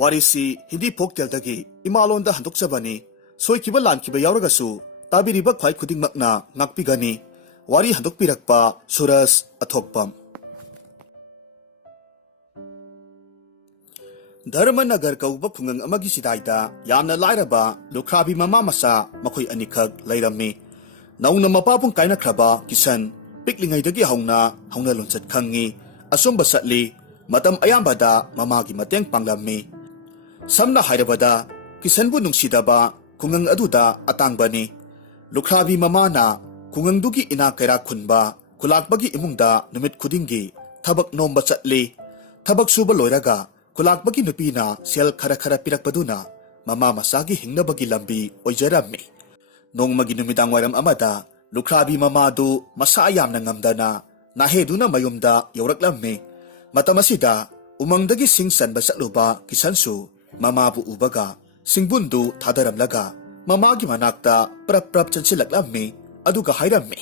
Warisi Hindi Folktale Imalonda Handukchabani Soikiba Lankiba Yauragasu Tabiriba Kwai Kudingmakna Nakpigani Wari Handukpirakpa Suras Athokpam Dharmanagar kauba phungang amagi sidaida yamna lairaba lukhrabi mama masa makhoi anikhak lairammi nauna mapapung kaina khraba kisan piklingaidagi hauna lonchat khangi asumba satli matam ayambada mamagi mateng panglammi samna hairabada kisanbu nungsidaba khungang aduda atangbani lukhrabi mama na khungangdugi ina kaira khunba khulakbagi imungda numit khudingi thabak nomba chatli thabak suba loiraga Kulakbagi nupina sel khara pirakpaduna mama masagi hingnabagi lambi oijarammi nongmagi numidang waram amada lukhrabi mamadu masa yamna ngamdana naheduna mayumda yauraklammi matamasida umangdagi singsanba satluba kisansu mamabu ubaga singbundu thadaramlaga mamagi manakta prap chansilaklammi aduga hairammi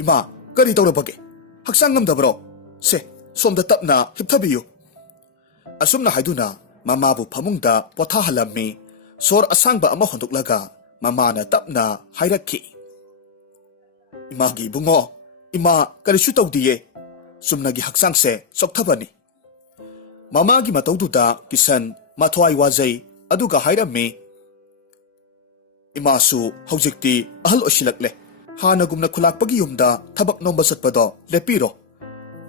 Ima kari tawrabage haksang ngamdabro se somda tapna hipthabiyu Asumna haiduna mamabu pamungda pothahalammi sor asangba ama honduklaga mamana tapna hairakhi Imagi bungo ima karisu tawdiye sumnagi haksangse sokthabani Mamagi matawduda kisan mathwai wajai aduga hairammi Imasu haujikti ahal osilakle hanagumna khulakpagi yumda thabak nomba satpado lepiro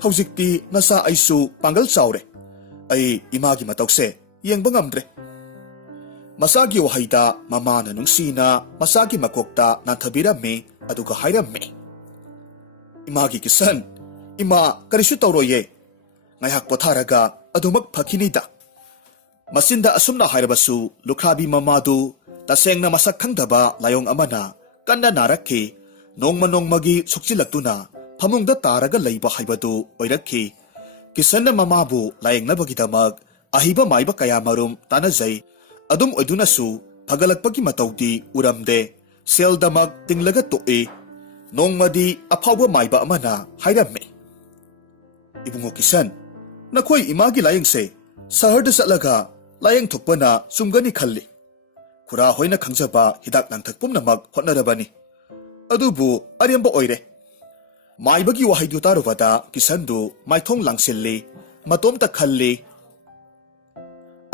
haujikti nasa aisu pangal chawre Ay imagi matawse yengba ngamdre Masagi wahaida mamana nungsina masagi makokta nanthabirammi aduga hairammi Imagi kisan ima karisu tawroye ngayhak potharaga adumak phakinida Masinda asumna hairabasu lukhrabi mamadu tasengna masak khangdaba layong amana kanna narakhi nongmagi sukchilaktuna phamungda taraga leiba haibadu oirakhi Kisanna mamabu layengnabagidamak ahiba maiba kaya marum tanajai adum oidunasu phagalakpagi matawdi uramde seldamak tinglaga toe nongmadi aphawba maiba amana hairammi Ibungo kisan nakhoi imagi layengse saharda satlaga layeng thokpana sumgani khalli khura hoina khangjaba hidak nangthak pumnamak hotnarabani adubu ariamba oire Maibagi wahaidu tarubada kisandu maithong langsilli matomta khalli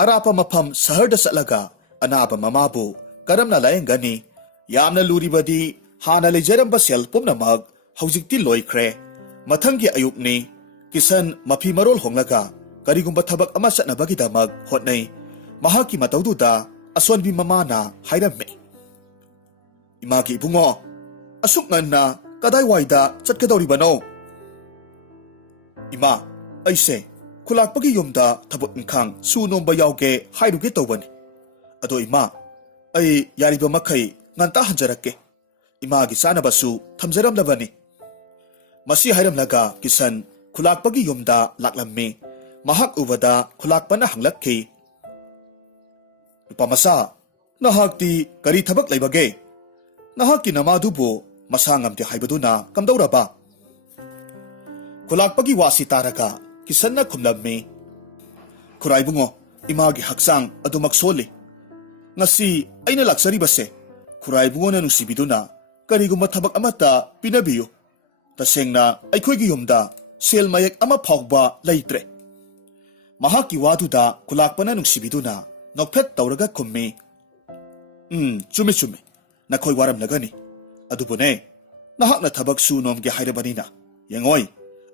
Arapa mafam saharda satlaga anaba mamabu karamna layengani yamna luribadi hana lejaramba sel pumnamak haujikti loikre mathangi ayukni kisan mafi marol honglaga karigumba thabak ama satnabagidamak hotnai mahaki matawduda aswanbi mamana hairammi Imagi bungo asuknganna Kadai waida chatkadawribano Ima aise khulakpagi yumda thabak inkhang su nomba yauge hairuge tawbani ado ima ai yariba makhai nganta hanjarakke imagi sanabasu thamjaramlabani masi hairamlaga kisan khulakpagi yumda laklammi mahak ubada khulakpana hanglakhi Upamasa nahakti kari thabak laibage nahakki namadubu Masangamti haibaduna kamdauraba Khulakpagi wasi taraga kisanna khumlammi Khuraibungo imagi haksang adumak soli Ngasi aina laksaribase Khuraibungo na nusibiduna karigumba thabak amata pinabiyo Tasengna aikhoigi yumda sel mayak ama phawba leitre Mahaki waduda khulakpana nusibiduna nokphet tawraga khummi Chume nakhoi waram lagani Adubune, nahakna thabak su nomge hairabanina. Yangoi,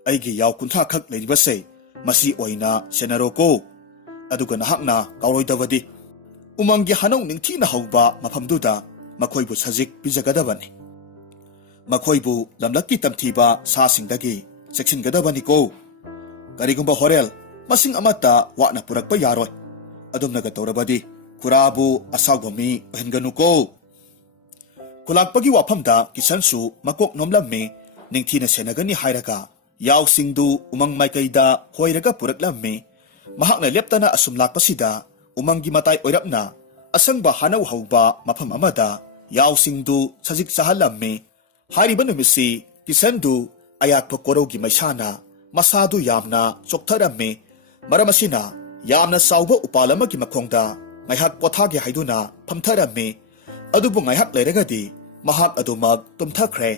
aigi yaw kuntha khak leiribase, masi oina senaroko. Aduga nahakna kauroidawadi. Umanggi hanong ningthina hauba mafamduda, makoibu sajik pijagadabani. Makoibu lamlaki tamthiba sasingdagi, seksingadabani ko. Karigumba horel, masing amata wakna purakpa yaroi. Adum nagatawrabadi, kurabu asawbami ohenganuko. Khulakpagi wafamda kisansu makok nomlammi ningthina senagani hairaga yausingdu umang maikaida hoiraga puraklammi mahakna leptana asumlakpasida umangi matai oirapna asangba hanaw hauba mafam amada yausingdu sajik sahalammi hairiba numisi kisandu ayakpa korogi maisana masadu yamna choktharammi maramasina ꯌꯥꯝꯅ ꯆꯥꯎꯕ ꯎꯄꯥꯜ ꯑꯃꯒꯤ ꯃꯈꯣꯡꯗ ꯉꯥꯏꯍꯥꯛ ꯄꯣꯊꯥꯒꯦ ꯍꯥꯏꯗꯨꯅ ꯐꯝꯊꯔꯝꯃꯤ ꯑꯗꯨꯕꯨ ꯉꯥꯏꯍꯥꯛ ꯂꯩꯔꯒꯗꯤ ꯃꯍꯥꯛ ꯑꯗꯨꯃꯛ ꯇꯨꯝꯊꯈ꯭ꯔꯦ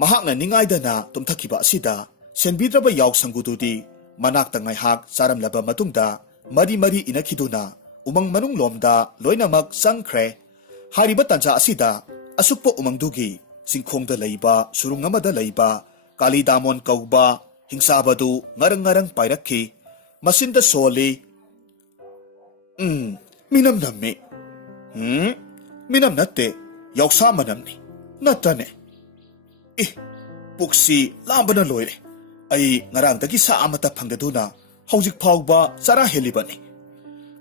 ꯃꯍꯥꯛꯅ ꯅꯤꯡꯉꯥꯏꯗꯅ ꯇꯨꯝꯊꯈꯤꯕ ꯑꯁꯤꯗ ꯁꯦꯟꯕꯤꯗ꯭ꯔꯕ ꯌꯥꯎ ꯁꯪꯒꯨꯗꯨꯗꯤ ꯃꯅꯥꯛꯇ ꯉꯥꯏꯍꯥꯛ ꯆꯥꯔꯝꯂꯕ ꯃꯇꯨꯡꯗ ꯃꯔꯤ ꯃꯔꯤ ꯏꯅꯈꯤꯗꯨꯅ ꯎꯃꯪ ꯃꯅꯨꯡꯂꯣꯝꯗ ꯂꯣꯏꯅꯃꯛ ꯆꯪꯈ꯭ꯔꯦ ꯍꯥꯏꯔꯤꯕ ꯇꯥꯟꯖꯥ ꯑꯁꯤꯗ ꯑꯁꯨꯛꯄ ꯎꯃꯪꯗꯨꯒꯤ ꯆꯤꯡꯈꯣꯡꯗ ꯂꯩꯕ ꯁꯨꯔꯨꯡ ꯑꯃꯗ ꯂꯩꯕ ꯀꯥꯂꯤꯗꯥꯃꯣꯟ ꯀꯧꯕ ꯍꯤꯡꯆꯥꯕꯗꯨ ꯉꯔꯪ ꯉꯔꯪ ꯄꯥꯏꯔꯛꯈꯤ ꯃꯆꯤꯟꯗ ꯁꯣꯜꯂꯤ ꯃꯤꯅꯝ ꯅꯝꯃꯤ ꯃꯤꯅꯝ ꯅꯠꯇꯦ ꯌꯥꯎꯁꯥ ꯃꯅꯝꯅꯤ ꯅꯠꯇ꯭ꯔꯅꯦ ꯄꯨꯛꯁꯤ ꯂꯥꯝꯕꯅ ꯂꯣꯏꯔꯦ ꯑꯩ ꯉꯔꯥꯡꯗꯒꯤ ꯁꯥ ꯑꯃꯠꯇ ꯐꯪꯗꯗꯨꯅ ꯍꯧꯖꯤꯛ ꯐꯥꯎꯕ ꯆꯔꯥ ꯍꯦꯜꯂꯤꯕꯅꯤ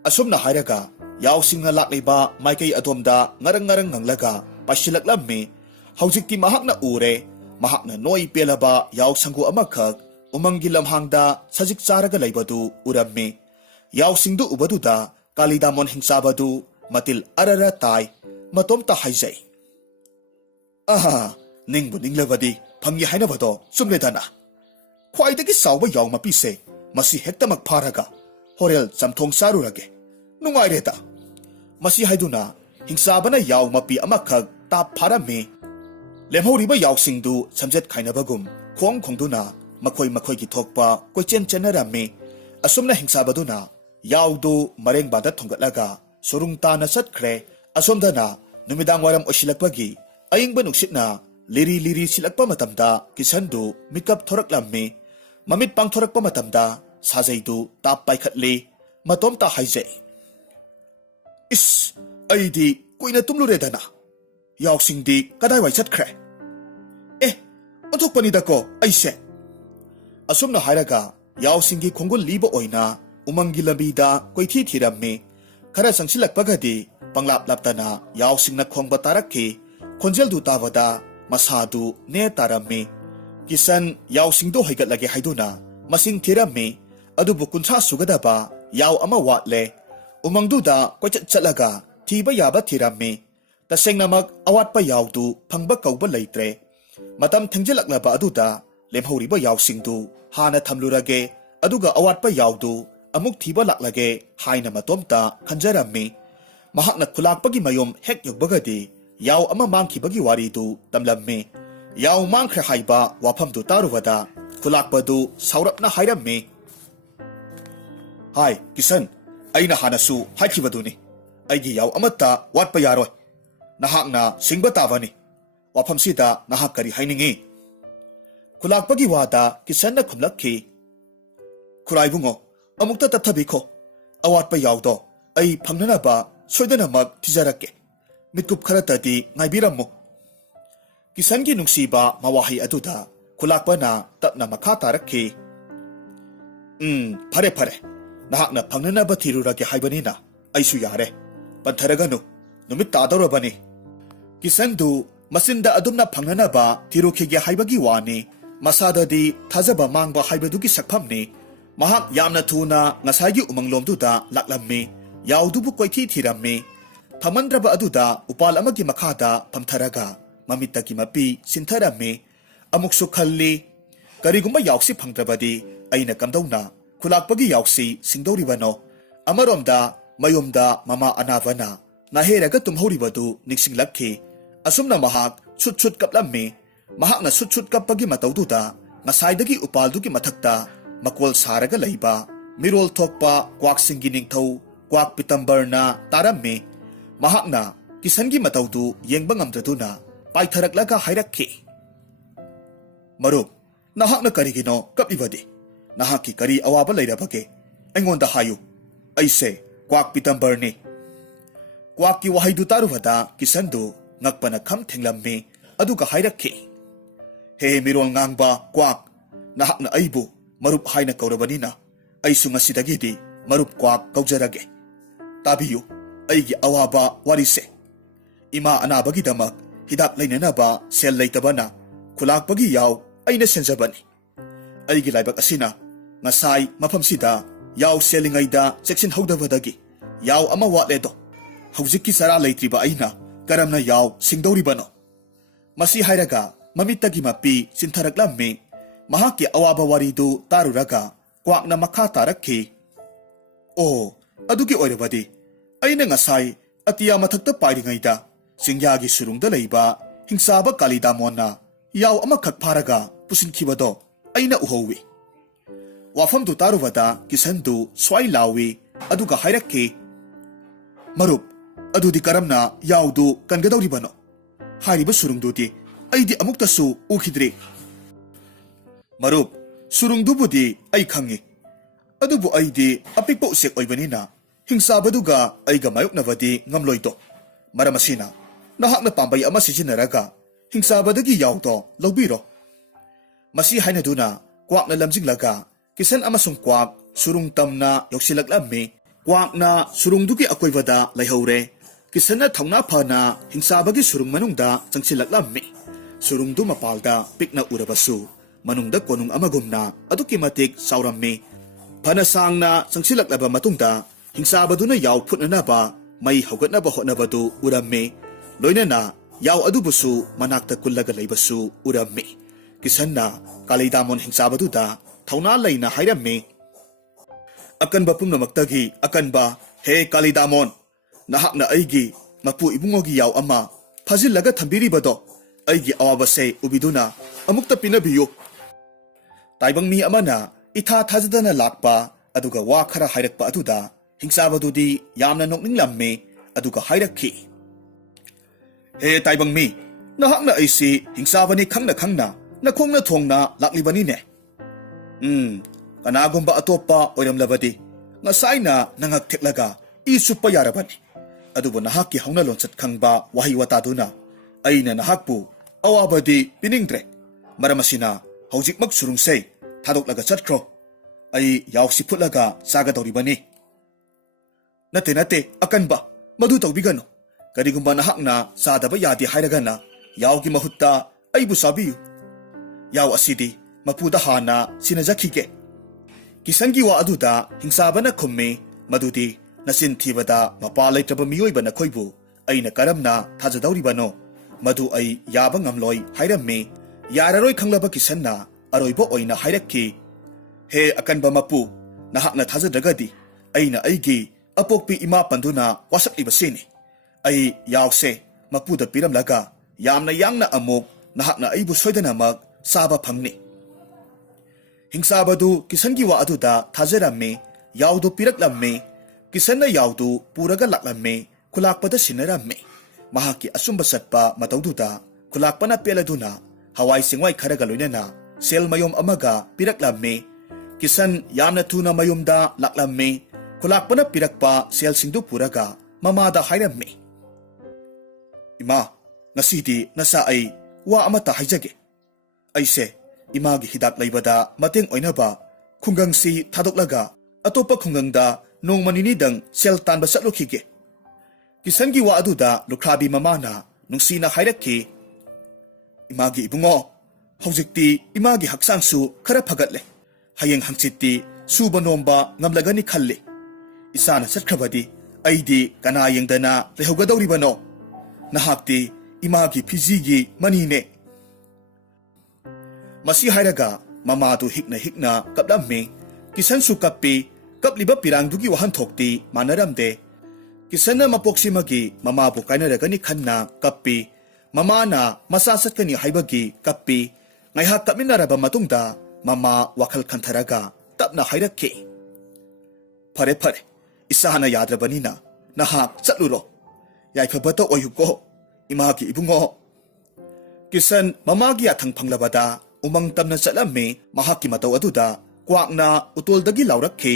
ꯑꯁꯨꯝꯅ ꯍꯥꯏꯔꯒ ꯌꯥꯎꯁꯤꯡꯅ ꯂꯥꯛꯂꯤꯕ ꯃꯥꯏꯀꯩ ꯑꯗꯣꯝꯗ ꯉꯔꯪ ꯉꯔꯪ ꯉꯪꯂꯒ ꯄꯥꯏꯁꯤꯜꯂꯛꯂꯝꯃꯤ ꯍꯧꯖꯤꯛꯇꯤ ꯃꯍꯥꯛꯅ ꯎꯔꯦ ꯃꯍꯥꯛꯅ ꯅꯣꯏ ꯄꯦꯜꯂꯕ ꯌꯥꯎ ꯁꯪꯒꯨ ꯑꯃꯈꯛ ꯎꯃꯪꯒꯤ ꯂꯝꯍꯥꯡꯗ ꯁꯖꯤꯛ ꯆꯥꯔꯒ ꯂꯩꯕꯗꯨ ꯎꯔꯝꯃꯤ ꯌꯥꯎꯁꯤꯡꯗꯨ ꯎꯕꯗꯨꯗ ꯀꯥꯂꯤꯗꯥꯃꯣꯟ ꯍꯤꯡꯆꯥꯕꯗꯨ ꯃꯇꯤꯜ ꯑꯔꯔ ꯇꯥꯏ ꯃꯇꯣꯝꯇ ꯍꯥꯏꯖꯩ ꯅꯤꯡꯕꯨ ꯅꯤꯡꯂꯕꯗꯤ ꯐꯪꯏ ꯍꯥꯏꯅꯕꯗꯣ ꯆꯨꯝꯂꯦꯗꯅ ꯈ꯭ꯋꯥꯏꯗꯒꯤ ꯆꯥꯎꯕ ꯌꯥꯎ ꯃꯄꯤꯁꯦ ꯃꯁꯤ ꯍꯦꯛꯇꯃꯛ ꯐꯥꯔꯒ ꯍꯣꯔꯦꯜ ꯆꯝꯊꯣꯡ ꯆꯥꯔꯨꯔꯒꯦ ꯅꯨꯡꯉꯥꯏꯔꯦꯗ ꯃꯁꯤ ꯍꯥꯏꯗꯨꯅ ꯍꯤꯡꯆꯥꯕꯅ ꯌꯥꯎ ꯃꯄꯤ ꯑꯃꯈꯛ ꯇꯥꯞ ꯐꯥꯔꯝꯃꯤ ꯂꯦꯝꯍꯧꯔꯤꯕ ꯌꯥꯎꯁꯤꯡꯗꯨ ꯁꯝꯖꯦꯠ ꯈꯥꯏꯅꯕꯒꯨꯝ ꯈꯣꯡ ꯈꯣꯡꯗꯨꯅ ꯃꯈꯣꯏꯒꯤ ꯊꯣꯛꯄ ꯀꯣꯏꯆꯦꯟ ꯆꯦꯟꯅꯔꯝꯃꯤ ꯑꯁꯨꯝꯅ ꯍꯤꯡꯆꯥꯕꯗꯨꯅ ꯌꯥꯎꯗꯨ ꯃꯔꯦꯡꯕꯥꯗ ꯊꯣꯡꯒꯠꯂꯒ ꯁꯨꯔꯨꯡ ꯇꯥꯅ ꯆꯠꯈ꯭ꯔꯦ ꯑꯁꯣꯝꯗꯅ ꯅꯨꯃꯤꯗꯥꯡ ꯋꯥꯏꯔꯝ ꯑꯣꯏꯁꯤꯜꯂꯛꯄꯒꯤ ꯑꯏꯪꯕ ꯅꯨꯡꯁꯤꯠꯅ ꯂꯤꯔꯤ ꯂꯤꯔꯤ ꯁꯤꯠꯂꯛꯄ ꯃꯇꯝꯗ ꯀꯤꯁꯟꯗꯨ ꯃꯤꯀꯞ ꯊꯣꯔꯛꯂꯝꯃꯤ ꯃꯃꯤꯠ ꯄꯥꯡꯊꯣꯔꯛꯄ ꯃꯇꯝꯗ ꯁꯥꯖꯩꯗꯨ ꯇꯥꯞ ꯄꯥꯏꯈꯠꯂꯤ ꯃꯇꯣꯝꯇ ꯍꯥꯏꯖꯩ ꯑꯩꯗꯤ ꯀꯨꯏꯅ ꯇꯨꯝꯂꯨꯔꯦꯗꯅ ꯌꯥꯎꯁꯤꯡꯗꯤ ꯀꯗꯥꯏꯋꯥꯏ ꯆꯠꯈ꯭ꯔꯦ ꯑꯣꯟꯊꯣꯛꯄꯅꯤꯗꯀꯣ ꯑꯩꯁꯦ ꯑꯁꯨꯝꯅ ꯍꯥꯏꯔꯒ ꯌꯥꯎꯁꯤꯡꯒꯤ ꯈꯣꯡꯒꯨꯜ ꯂꯤꯕ ꯑꯣꯏꯅ ꯎꯃꯪꯒꯤ ꯂꯝꯕꯤꯗ ꯀꯣꯏꯊꯤ ꯊꯤꯔꯝꯃꯤ ꯈꯔ ꯆꯪꯁꯤꯜꯂꯛꯄꯒꯗꯤ ꯄꯪꯂꯥꯞ ꯂꯥꯞꯇꯅ ꯌꯥꯎꯁꯤꯡꯅ ꯈꯣꯡꯕ ꯇꯥꯔꯛꯈꯤ ꯈꯣꯟꯖꯦꯜꯗꯨ ꯇꯥꯕꯗ ꯃꯁꯥꯗꯨ ꯅꯦ ꯇꯥꯔꯝꯃꯤ ꯀꯤꯁꯟ ꯌꯥꯎꯁꯤꯡꯗꯨ ꯍꯩꯒꯠꯂꯒꯦ ꯍꯥꯏꯗꯨꯅ ꯃꯁꯤꯡ ꯊꯤꯔꯝꯃꯤ ꯑꯗꯨꯕꯨ 60 ꯁꯨꯒꯗꯕ ꯌꯥꯎ ꯑꯃ ꯋꯥꯠꯂꯦ ꯎꯃꯪꯗꯨꯗ ꯀꯣꯏꯆꯠ ꯆꯠꯂꯒ ꯊꯤꯕ ꯌꯥꯕ ꯊꯤꯔꯝꯃꯤ ꯇꯁꯦꯡꯅꯃꯛ ꯑꯋꯥꯠꯄ ꯌꯥꯎꯗꯨ ꯐꯪꯕ ꯀꯧꯕ ꯂꯩꯇ꯭ꯔꯦ ꯃꯇꯝ ꯊꯦꯡꯖꯤꯜꯂꯛꯂꯕ ꯑꯗꯨꯗ ꯂꯦꯝꯍꯧꯔꯤꯕ ꯌꯥꯎꯁꯤꯡꯗꯨ ꯍꯥꯟꯅ ꯊꯝꯂꯨꯔꯒꯦ ꯑꯗꯨꯒ ꯑꯋꯥꯠꯄ ꯌꯥꯎꯗꯨ ꯑꯃꯨꯛ ꯊꯤꯕ ꯂꯥꯛꯂꯒꯦ ꯍꯥꯏꯅ ꯃꯇꯣꯝꯇ ꯈꯟꯖꯔꯝꯃꯤ ꯃꯍꯥꯛꯅ ꯈꯨꯂꯥꯛꯄꯒꯤ ꯃꯌꯨꯝ ꯍꯦꯛ ꯌꯧꯕꯒꯗꯤ ꯌꯥꯎ ꯑꯃ ꯃꯥꯡꯈꯤꯕꯒꯤ ꯋꯥꯔꯤꯗꯨ ꯇꯝꯂꯝꯃꯤ ꯌꯥꯎ ꯃꯥꯡꯈ꯭ꯔꯦ ꯍꯥꯏꯕ ꯋꯥꯐꯝꯗꯨ ꯇꯥꯔꯨꯕꯗ ꯈꯨꯂꯥꯛꯄꯗꯨ ꯁꯥꯎꯔꯞꯅ ꯍꯥꯏꯔꯝꯃꯤ ꯍꯥꯏ ꯀꯤꯁꯟ ꯑꯩꯅ ꯍꯥꯟꯅꯁꯨ ꯍꯥꯏꯈꯤꯕꯗꯨꯅꯤ ꯑꯩꯒꯤ ꯌꯥꯎ ꯑꯃꯠꯇ ꯋꯥꯠꯄ ꯌꯥꯔꯣꯏ ꯅꯍꯥꯛꯅ ꯁꯤꯡꯕ ꯇꯥꯕꯅꯤ ꯋꯥꯐꯝꯁꯤꯗ ꯅꯍꯥꯛ ꯀꯔꯤ ꯍꯥꯏꯅꯤꯡꯉꯤ ꯈꯨꯂꯥꯛꯄꯒꯤ ꯋꯥꯗ ꯀꯤꯁꯟꯅ ꯈꯨꯝꯂꯛꯈꯤ ꯈꯨꯔꯥꯏꯕꯨꯡꯉꯣ ꯑꯃꯨꯛꯇ ꯇꯞꯊꯕꯤꯈꯣ ꯑꯋꯥꯠꯄ ꯌꯥꯎꯗꯣ ꯑꯩ ꯐꯪꯅꯅꯕ ꯁꯣꯏꯗꯅꯃꯛ ꯊꯤꯖꯔꯛꯀꯦ ꯃꯤꯠꯀꯨꯞ ꯈꯔꯇꯗꯤ ꯉꯥꯏꯕꯤꯔꯝꯃꯨ ꯀꯤꯁꯟꯒꯤ ꯅꯨꯡꯁꯤꯕ ꯃꯋꯥꯍꯩ ꯑꯗꯨꯗ ꯈꯨꯂꯥꯛꯄꯅ ꯇꯞꯅ ꯃꯈꯥ ꯇꯥꯔꯛꯈꯤ ꯐꯔꯦ ꯐꯔꯦ ꯅꯍꯥꯛꯅ ꯐꯪꯅꯅꯕ ꯊꯤꯔꯨꯔꯒꯦ ꯍꯥꯏꯕꯅꯤꯅ ꯑꯩꯁꯨ ꯌꯥꯔꯦ ꯄꯟꯊꯔꯒꯅꯨ ꯅꯨꯃꯤꯠ ꯇꯥꯗꯧꯔꯕꯅꯤ ꯀꯤꯁꯟꯗꯨ ꯃꯆꯤꯟꯗ ꯑꯗꯨꯝꯅ ꯐꯪꯅꯅꯕ ꯊꯤꯔꯨꯈꯤꯒꯦ ꯍꯥꯏꯕꯒꯤ ꯋꯥꯅꯤ ꯃꯁꯥꯗꯗꯤ ꯊꯥꯖꯕ ꯃꯥꯡꯕ ꯍꯥꯏꯕꯗꯨꯒꯤ ꯁꯛꯐꯝꯅꯤ ꯃꯍꯥꯛ ꯌꯥꯝꯅ ꯊꯨꯅ ꯉꯁꯥꯏꯒꯤ ꯎꯃꯪꯂꯣꯝꯗꯨꯗ ꯂꯥꯛꯂꯝꯃꯤ ꯌꯥꯎꯗꯨꯕꯨ ꯀꯣꯏꯊꯤ ꯊꯤꯔꯝꯃꯤ ꯐꯝꯃꯟꯗ꯭ꯔꯕ ꯑꯗꯨꯗ ꯎꯄꯥꯜ ꯑꯃꯒꯤ ꯃꯈꯥꯗ ꯐꯝꯊꯔꯒ ꯃꯃꯤꯠꯇꯒꯤ ꯃꯄꯤ ꯁꯤꯟꯊꯔꯝꯃꯤ ꯑꯃꯨꯛꯁꯨ ꯈꯜꯂꯤ ꯀꯔꯤꯒꯨꯝꯕ ꯌꯥꯎꯁꯤ ꯐꯪꯗ꯭ꯔꯕꯗꯤ ꯑꯩꯅ ꯀꯝꯗꯧꯅ ꯈꯨꯂꯥꯛꯄꯒꯤ ꯌꯥꯎꯁꯤ ꯁꯤꯡꯗꯧꯔꯤꯕꯅꯣ ꯑꯃꯔꯣꯝꯗ ꯃꯌꯨꯝꯗ ꯃꯃꯥ ꯑꯅꯥꯕꯅ ꯅꯥꯍꯦꯔꯒ ꯇꯨꯝꯍꯧꯔꯤꯕꯗꯨ ꯅꯤꯡꯁꯤꯡꯂꯛꯈꯤ ꯑꯁꯨꯝꯅ ꯃꯍꯥꯛ ꯁꯨꯠ ꯁꯨꯠ ꯀꯞꯂꯝꯃꯤ ꯃꯍꯥꯛꯅ ꯁꯨꯠ ꯁꯨꯠ ꯀꯞꯄꯒꯤ ꯃꯇꯧꯗꯨꯗ ꯉꯁꯥꯏꯗꯒꯤ ꯎꯄꯥꯜꯗꯨꯒꯤ ꯃꯊꯛꯇ ꯃꯀꯣꯜ ꯁꯥꯔꯒ ꯂꯩꯕ ꯃꯤꯔꯣꯜ ꯊꯣꯛꯄ ꯀ꯭ꯋꯥꯛꯁꯤꯡꯒꯤ ꯅꯤꯡꯊꯧ ꯀ꯭ꯋꯥꯛ ꯄꯤꯇꯝꯕꯔꯅ ꯇꯥꯔꯝꯃꯤ ꯃꯍꯥꯛꯅ ꯀꯤꯁꯟꯒꯤ ꯃꯇꯧꯗꯨ ꯌꯦꯡꯕ ꯉꯝꯗ꯭ꯔꯗꯨꯅ ꯄꯥꯏꯊꯔꯛꯂꯒ ꯍꯥꯏꯔꯛꯈꯤ ꯃꯔꯨꯞ ꯅꯍꯥꯛꯅ ꯀꯔꯤꯒꯤꯅꯣ ꯀꯞꯂꯤꯕꯗꯤ ꯅꯍꯥꯛꯀꯤ ꯀꯔꯤ ꯑꯋꯥꯕ ꯂꯩꯔꯕꯒꯦ ꯑꯩꯉꯣꯟꯗ ꯍꯥꯏꯌꯨ ꯑꯩꯁꯦ ꯀ꯭ꯋꯥꯛ ꯄꯤꯇꯝꯕꯔꯅꯤ ꯀ꯭ꯋꯥꯛꯀꯤ ꯋꯥꯍꯩꯗꯨ ꯇꯥꯔꯨꯕꯗ ꯀꯤꯁꯟꯗꯨ ꯉꯛꯄꯅ ꯈꯝ ꯊꯦꯡꯂꯝꯃꯤ ꯑꯗꯨꯒ ꯍꯥꯏꯔꯛꯈꯤ ꯍꯦ ꯃꯤꯔꯣꯜ ꯉꯥꯡꯕ ꯀ꯭ꯋꯥꯛ ꯅꯍꯥꯛꯅ ꯑꯩꯕꯨ ꯃꯔꯨꯞ ꯍꯥꯏꯅ ꯀꯧꯔꯕꯅꯤꯅ ꯑꯩꯁꯨ ꯉꯁꯤꯗꯒꯤꯗꯤ ꯃꯔꯨꯞ ꯀ꯭ꯋꯥꯛ ꯀꯧꯖꯔꯒꯦ ꯇꯥꯕꯤꯌꯨ ꯑꯩꯒꯤ ꯑꯋꯥꯕ ꯋꯥꯔꯤꯁꯦ ꯏꯃꯥ ꯑꯅꯥꯕꯒꯤꯗꯃꯛ ꯍꯤꯗꯥꯛ ꯂꯩꯅꯅꯕ ꯁꯦꯜ ꯂꯩꯇꯕꯅ ꯈꯨꯂꯥꯛꯄꯒꯤ ꯌꯥꯎ ꯑꯩꯅ ꯁꯦꯟꯖꯕꯅꯤ ꯑꯩꯒꯤ ꯂꯥꯏꯕꯛ ꯑꯁꯤꯅ ꯉꯁꯥꯏ ꯃꯐꯝꯁꯤꯗ ꯌꯥꯎ ꯁꯦꯜꯂꯤꯉꯩꯗ ꯆꯦꯛꯁꯤꯟꯍꯧꯗꯕꯗꯒꯤ ꯌꯥꯎ ꯑꯃ ꯋꯥꯠꯂꯦꯗꯣ ꯍꯧꯖꯤꯛꯀꯤ ꯆꯔꯥ ꯂꯩꯇ꯭ꯔꯤꯕ ꯑꯩꯅ ꯀꯔꯝꯅ ꯌꯥꯎ ꯁꯤꯡꯗꯧꯔꯤꯕꯅꯣ ꯃꯁꯤ ꯍꯥꯏꯔꯒ ꯃꯃꯤꯠꯇꯒꯤ ꯃꯄꯤ ꯆꯤꯟꯊꯔꯛꯂꯝꯃꯤ ꯃꯍꯥꯛꯀꯤ ꯑꯋꯥꯕ ꯋꯥꯔꯤꯗꯨ ꯇꯥꯔꯨꯔꯒ ꯀ꯭ꯋꯥꯛꯅ ꯃꯈꯥ ꯇꯥꯔꯛꯈꯤ ꯑꯣ, ꯑꯗꯨꯒꯤ ꯑꯣꯏꯔꯕꯗꯤ ꯑꯩꯅ ꯉꯁꯥꯏ ꯑꯇꯤꯌꯥ ꯃꯊꯛꯇ ꯄꯥꯏꯔꯤꯉꯩꯗ ꯆꯤꯡꯌꯥꯒꯤ ꯁꯨꯔꯨꯡꯗ ꯂꯩꯕ ꯍꯤꯡꯁꯥꯕ ꯀꯥꯂꯤꯗꯥꯃꯣꯟꯅ ꯌꯥꯎ ꯑꯃꯈꯛ ꯐꯥꯔꯒ ꯄꯨꯁꯤꯟꯈꯤꯕꯗꯣ ꯑꯩꯅ ꯎꯍꯧꯋꯤ꯫ ꯋꯥꯐꯝꯗꯨ ꯇꯥꯔꯨꯕꯗ ꯀꯤꯁꯟꯗꯨ ꯁ꯭ꯋꯥꯏ ꯂꯥꯎꯏ ꯑꯗꯨꯒ ꯍꯥꯏꯔꯛꯈꯤ, ꯃꯔꯨꯞ, ꯑꯗꯨꯗꯤ ꯀꯔꯝꯅ ꯌꯥꯎꯗꯨ ꯀꯟꯒꯗꯧꯔꯤꯕꯅꯣ? ꯍꯥꯏꯔꯤꯕ ꯁꯨꯔꯨꯡꯗꯨꯗꯤ ꯑꯩꯗꯤ ꯑꯃꯨꯛꯇꯁꯨ ꯎꯈꯤꯗ꯭ꯔꯤ꯫ ꯃꯔꯨꯞ, ꯁꯨꯔꯨꯡꯗꯨꯕꯨꯗꯤ ꯑꯩ ꯈꯪꯉꯤ, ꯑꯗꯨꯕꯨ ꯑꯩꯗꯤ ꯑꯄꯤꯛꯄ ꯎꯆꯦꯛ ꯑꯣꯏꯕꯅꯤꯅ ꯍꯤꯡꯁꯥꯕꯗꯨꯒ ꯑꯩꯒ ꯃꯥꯌꯣꯛꯅꯕꯗꯤ ꯉꯝꯂꯣꯏꯗꯣ꯫ ꯃꯔꯝ ꯑꯁꯤꯅ ꯅꯍꯥꯛꯅ ꯄꯥꯝꯕꯩ ꯑꯃ ꯁꯤꯖꯤꯟꯅꯔꯒ ꯍꯤꯡꯁꯥꯕꯗꯒꯤ ꯌꯥꯎꯗꯣ ꯂꯧꯕꯤꯔꯣ꯫ ꯃꯁꯤ ꯍꯥꯏꯅꯗꯨꯅ ꯀ꯭ꯋꯥꯛꯅ ꯂꯝꯖꯤꯡꯂꯒ ꯀꯤꯁꯟ ꯑꯃꯁꯨꯡ ꯀ꯭ꯋꯥꯛ ꯁꯨꯔꯨꯡ ꯇꯝꯅ ꯌꯧꯁꯤꯜꯂꯛꯂꯝꯃꯤ꯫ ꯀ꯭ꯋꯥꯛꯅ ꯁꯨꯔꯨꯡꯗꯨꯒꯤ ꯑꯀꯣꯏꯕꯗ ꯂꯩꯍꯧꯔꯦ꯫ ꯀꯤꯁꯟꯅ ꯊꯧꯅꯥ ꯐꯅ ꯍꯤꯡꯁꯥꯕꯒꯤ ꯁꯨꯔꯨꯡ ꯃꯅꯨꯡꯗ ꯆꯪꯁꯤꯜꯂꯛꯂꯝꯃꯤ꯫ ꯁꯨꯔꯨꯡꯗꯨ ꯃꯄꯥꯜꯗ ꯄꯤꯛꯅ ꯎꯔꯕꯁꯨ ꯃꯅꯨꯡꯗ ꯀꯣꯅꯨꯡ ꯑꯃꯒꯨꯝꯅ ꯑꯗꯨꯛꯀꯤ ꯃꯇꯤꯛ ꯆꯥꯎꯔꯝꯃꯤ꯫ ꯐꯅ ꯁꯥꯡꯅ ꯆꯪꯁꯤꯜꯂꯛꯂꯕ ꯃꯇꯨꯡꯗ ꯍꯤꯡꯁꯥꯕꯗꯨꯅ ꯌꯥꯎ ꯐꯨꯠꯅꯅꯕ ꯃꯩ ꯍꯧꯒꯠꯅꯕ ꯍꯣꯠꯅꯕꯗꯨ ꯎꯔꯝꯃꯤ꯫ ꯂꯣꯏꯅꯅ ꯌꯥꯎ ꯑꯗꯨꯕꯨꯁꯨ ꯃꯅꯥꯛꯇ ꯀꯨꯜꯂꯒ ꯂꯩꯕꯁꯨ ꯎꯔꯝꯃꯤ꯫ ꯀꯤꯁꯟꯅ ꯀꯥꯂꯤꯗꯥꯃꯣꯟ ꯍꯤꯡꯁꯥꯕꯗꯨꯗ ꯊꯧꯅꯥ ꯂꯩꯅ ꯍꯥꯏꯔꯝꯃꯤ, ꯑꯀꯟꯕ ꯄꯨꯝꯅꯃꯛꯇꯒꯤ ꯑꯀꯟꯕ ꯍꯦ ꯀꯥꯂꯤꯗꯥꯃꯣꯟ, ꯅꯍꯥꯛꯅ ꯑꯩꯒꯤ ꯃꯄꯨ ꯏꯕꯨꯡꯉꯣꯒꯤ ꯌꯥꯎ ꯑꯃ ꯐꯥꯖꯤꯜꯂꯒ ꯊꯝꯕꯤꯔꯤꯕꯗꯣ ꯑꯩꯒꯤ ꯑꯋꯥꯕꯁꯦ ꯎꯕꯤꯗꯨꯅ ꯑꯃꯨꯛꯇ ꯄꯤꯅꯕꯤꯌꯨ꯫ ꯇꯥꯏꯕꯪ ꯃꯤ ꯑꯃꯅ ꯏꯊꯥ ꯊꯥꯖꯗꯅ ꯂꯥꯛꯄ ꯑꯗꯨꯒ ꯋꯥ ꯈꯔ ꯍꯥꯏꯔꯛꯄ ꯑꯗꯨꯗ ꯍꯤꯡꯁꯥꯕꯗꯨꯗꯤ ꯌꯥꯝꯅ ꯅꯣꯛꯅꯤꯡꯂꯝꯃꯤ ꯑꯗꯨꯒ ꯍꯥꯏꯔꯛꯈꯤ, ꯍꯦ ꯇꯥꯏꯕꯪ ꯃꯤ, ꯅꯍꯥꯛꯅ ꯑꯩꯁꯤ ꯍꯤꯡꯁꯥꯕꯅꯤ ꯈꯪꯅ ꯈꯪꯅ ꯅꯈꯣꯡꯅ ꯊꯣꯡꯅ ꯂꯥꯛꯂꯤꯕꯅꯤꯅꯦ꯫ ꯀꯅꯥꯒꯨꯝꯕ ꯑꯇꯣꯞꯄ ꯑꯣꯏꯔꯝꯂꯕꯗꯤ ꯉꯁꯥꯏꯅ ꯅꯉꯛ ꯊꯦꯛꯂꯒ ꯏ ꯆꯨꯞꯄ ꯌꯥꯔꯕꯅꯤ꯫ ꯑꯗꯨꯕꯨ ꯅꯍꯥꯛꯀꯤ ꯍꯧꯅ ꯂꯣꯟꯆꯠ ꯈꯪꯕ ꯋꯥꯍꯩ ꯋꯥꯇꯥꯗꯨꯅ ꯑꯩꯅ ꯅꯍꯥꯛꯄꯨ ꯑꯋꯥꯕꯗꯤ ꯄꯤꯅꯤꯡꯗ꯭ꯔꯦ꯫ ꯃꯔꯝ ꯑꯁꯤꯅ ꯍꯧꯖꯤꯛꯃꯛ ꯁꯨꯔꯨꯡꯁꯦ ꯊꯥꯗꯣꯛꯂꯒ ꯆꯠꯈ꯭ꯔꯣ꯫ ꯑꯩ ꯌꯥꯎꯁꯤ ꯐꯨꯠꯂꯒ ꯆꯥꯒꯗꯧꯔꯤꯕꯅꯤ꯫ ꯅꯠꯇꯦ, ꯑꯀꯟꯕ, ꯃꯗꯨ ꯇꯧꯕꯤꯒꯅꯨ꯫ ꯀꯔꯤꯒꯨꯝꯕ ꯅꯍꯥꯛꯅ ꯆꯥꯗꯕ ꯌꯥꯗꯦ ꯍꯥꯏꯔꯒꯅ ꯌꯥꯎꯒꯤ ꯃꯍꯨꯠꯇ ꯑꯩꯕꯨ ꯆꯥꯕꯤꯌꯨ꯫ ꯌꯥꯎ ꯑꯁꯤꯗꯤ ꯃꯄꯨꯗ ꯍꯥꯟꯅ ꯁꯤꯟꯅꯖꯈꯤꯒꯦ꯫ ꯀꯤꯁꯟꯒꯤ ꯋꯥ ꯑꯗꯨꯗ ꯍꯤꯡꯁꯥꯕꯅ ꯈꯨꯝꯃꯤ ꯃꯗꯨꯗꯤ ꯅꯆꯤꯟ ꯊꯤꯕꯗ ꯃꯄꯥ ꯂꯩꯇ꯭ꯔꯕ ꯃꯤꯑꯣꯏꯕ ꯅꯈꯣꯏꯕꯨ ꯑꯩꯅ ꯀꯔꯝꯅ ꯊꯥꯖꯗꯧꯔꯤꯕꯅꯣ? ꯃꯗꯨ ꯑꯩ ꯌꯥꯕ ꯉꯝꯂꯣꯏ ꯍꯥꯏꯔꯝꯃꯤ꯫ ꯌꯥꯔꯔꯣꯏ ꯈꯪꯂꯕ ꯀꯤꯁꯟꯅ ꯑꯔꯣꯏꯕ ꯑꯣꯏꯅ ꯍꯥꯏꯔꯛꯈꯤ, ꯍꯦ ꯑꯀꯟꯕ ꯃꯄꯨ, ꯅꯍꯥꯛꯅ ꯊꯥꯖꯗ꯭ꯔꯒꯗꯤ ꯑꯩꯅ ꯑꯩꯒꯤ ꯑꯄꯣꯛꯄꯤ ꯏꯃꯥ ꯄꯟꯗꯨꯅ ꯋꯥꯁꯛꯂꯤꯕꯁꯤꯅꯤ꯫ ꯑꯩ ꯌꯥꯎꯁꯦ ꯃꯄꯨꯗ ꯄꯤꯔꯝꯂꯒ ꯌꯥꯝꯅ ꯌꯥꯡꯅ ꯑꯃꯨꯛ ꯅꯍꯥꯛꯅ ꯑꯩꯕꯨ ꯁꯣꯏꯗꯅꯃꯛ ꯆꯥꯕ ꯐꯪꯅꯤ꯫ ꯍꯤꯡꯁꯥꯕꯗꯨ ꯀꯤꯁꯟꯒꯤ ꯋꯥ ꯑꯗꯨꯗ ꯊꯥꯖꯔꯝꯃꯤ꯫ ꯌꯥꯎꯗꯨ ꯄꯤꯔꯛꯂꯝꯃꯤ꯫ ꯀꯤꯁꯟꯅ ꯌꯥꯎꯗꯨ ꯄꯨꯔꯒ ꯂꯥꯛꯂꯝꯃꯤ꯫ ꯈꯨꯂꯥꯛꯄꯗ ꯁꯤꯟꯅꯔꯝꯃꯤ꯫ ꯃꯍꯥꯛꯀꯤ ꯑꯆꯨꯝꯕ ꯆꯠꯄ ꯃꯇꯧꯗꯨꯗ ꯈꯨꯂꯥꯛꯄꯅ ꯄꯦꯜꯂꯗꯨꯅ ꯍꯋꯥꯏ ꯆꯦꯡꯋꯥꯏ ꯈꯔꯒ ꯂꯣꯏꯅꯅ ꯁꯦꯜ ꯃꯌꯣꯝ ꯑꯃꯒ ꯄꯤꯔꯛꯂꯝꯃꯤ꯫ ꯀꯤꯁꯟ ꯌꯥꯝꯅ ꯊꯨꯅ ꯃꯌꯨꯝꯗ ꯂꯥꯛꯂꯝꯃꯤ꯫ ꯈꯨꯂꯥꯛꯄꯅ ꯄꯤꯔꯛꯄ ꯁꯦꯜꯁꯤꯡꯗꯨ ꯄꯨꯔꯒ ꯃꯃꯥꯗ ꯍꯥꯏꯔꯝꯃꯤ, ꯏꯃꯥ, ꯉꯁꯤꯗꯤ ꯅꯆꯥ ꯑꯩ ꯋꯥ ꯑꯃꯠꯇ ꯍꯥꯏꯖꯒꯦ꯫ ꯑꯩꯁꯦ ꯏꯃꯥꯒꯤ ꯍꯤꯗꯥꯛ ꯂꯩꯕꯗ ꯃꯇꯦꯡ ꯑꯣꯏꯅꯕ ꯈꯨꯡꯒꯪꯁꯤ ꯊꯥꯗꯣꯛꯂꯒ ꯑꯇꯣꯞꯄ ꯈꯨꯡꯒꯪꯗ ꯅꯣꯡꯃ ꯅꯤꯅꯤꯗꯪ ꯁꯦꯜ ꯇꯥꯟꯕ ꯆꯠꯂꯨꯈꯤꯒꯦ꯫ ꯀꯤꯁꯟꯒꯤ ꯋꯥ ꯑꯗꯨꯗ ꯂꯨꯈ꯭ꯔꯥꯕꯤ ꯃꯃꯥꯅ ꯅꯨꯡꯁꯤꯅ ꯍꯥꯏꯔꯛꯈꯤ, ꯏꯃꯥꯒꯤ ꯏꯕꯨꯡꯉꯣ, ꯍꯧꯖꯤꯛꯇꯤ ꯏꯃꯥꯒꯤ ꯍꯛꯆꯥꯡꯁꯨ ꯈꯔ ꯐꯒꯠꯂꯦ꯫ ꯍꯌꯦꯡ ꯍꯪꯆꯤꯠꯇꯤ ꯁꯨꯕ ꯅꯣꯝꯕ ꯉꯝꯂꯒꯅꯤ ꯈꯜꯂꯤ꯫ ꯏꯆꯥꯅ ꯆꯠꯈ꯭ꯔꯕꯗꯤ ꯑꯩꯗꯤ ꯀꯅꯥ ꯌꯦꯡꯗꯅ ꯂꯩꯍꯧꯒꯗꯧꯔꯤꯕꯅꯣ? ꯅꯍꯥꯛꯇꯤ ꯏꯃꯥꯒꯤ ꯐꯤꯖꯤꯒꯤ ꯃꯅꯤꯅꯦ꯫ ꯃꯁꯤ ꯍꯥꯏꯔꯒ ꯃꯃꯥꯗꯨ ꯍꯤꯛꯅ ꯍꯤꯛꯅ ꯀꯞꯂꯝꯃꯤ꯫ ꯀꯤꯁꯟꯁꯨ ꯀꯞꯄꯤ꯫ ꯀꯞꯂꯤꯕ ꯄꯤꯔꯥꯡꯗꯨꯒꯤ ꯋꯥꯍꯟꯊꯣꯛꯇꯤ ꯃꯥꯟꯅꯔꯝꯗꯦ꯫ ꯀꯤꯁꯟꯅ ꯃꯄꯣꯛꯁꯤꯃꯒꯤ ꯃꯃꯥꯕꯨ ꯀꯥꯏꯅꯔꯒꯅꯤ ꯈꯟꯅ ꯀꯞꯄꯤ꯫ ꯃꯃꯥꯅ ꯃꯆꯥ ꯆꯠꯀꯅꯤ ꯍꯥꯏꯕꯒꯤ ꯀꯞꯄꯤ꯫ ꯉꯥꯏꯍꯥꯛ ꯀꯞꯃꯤꯟꯅꯔꯕ ꯃꯇꯨꯡꯗ ꯃꯃꯥ ꯋꯥꯈꯜ ꯈꯟꯊꯔꯒ ꯇꯞꯅ ꯍꯥꯏꯔꯛꯈꯤ, ꯐꯔꯦ, ꯏꯆꯥꯅ ꯌꯥꯗ꯭ꯔꯕꯅꯤꯅ ꯅꯍꯥꯛ ꯆꯠꯂꯨꯔꯣ꯫ ꯌꯥꯏꯐꯕꯇ ꯑꯣꯏꯌꯨꯀꯣ, ꯏꯃꯥꯒꯤ ꯏꯕꯨꯡꯉꯣ꯫ ꯀꯤꯁꯟ ꯃꯃꯥꯒꯤ ꯌꯥꯊꯪ ꯐꯪꯂꯕꯗ ꯎꯃꯪ ꯇꯝꯅ ꯆꯠꯂꯝꯃꯤ꯫ ꯃꯍꯥꯛꯀꯤ ꯃꯇꯧ ꯑꯗꯨꯗ ꯀ꯭ꯋꯥꯛꯅ ꯎꯇꯣꯜꯗꯒꯤ ꯂꯥꯎꯔꯛꯈꯤ,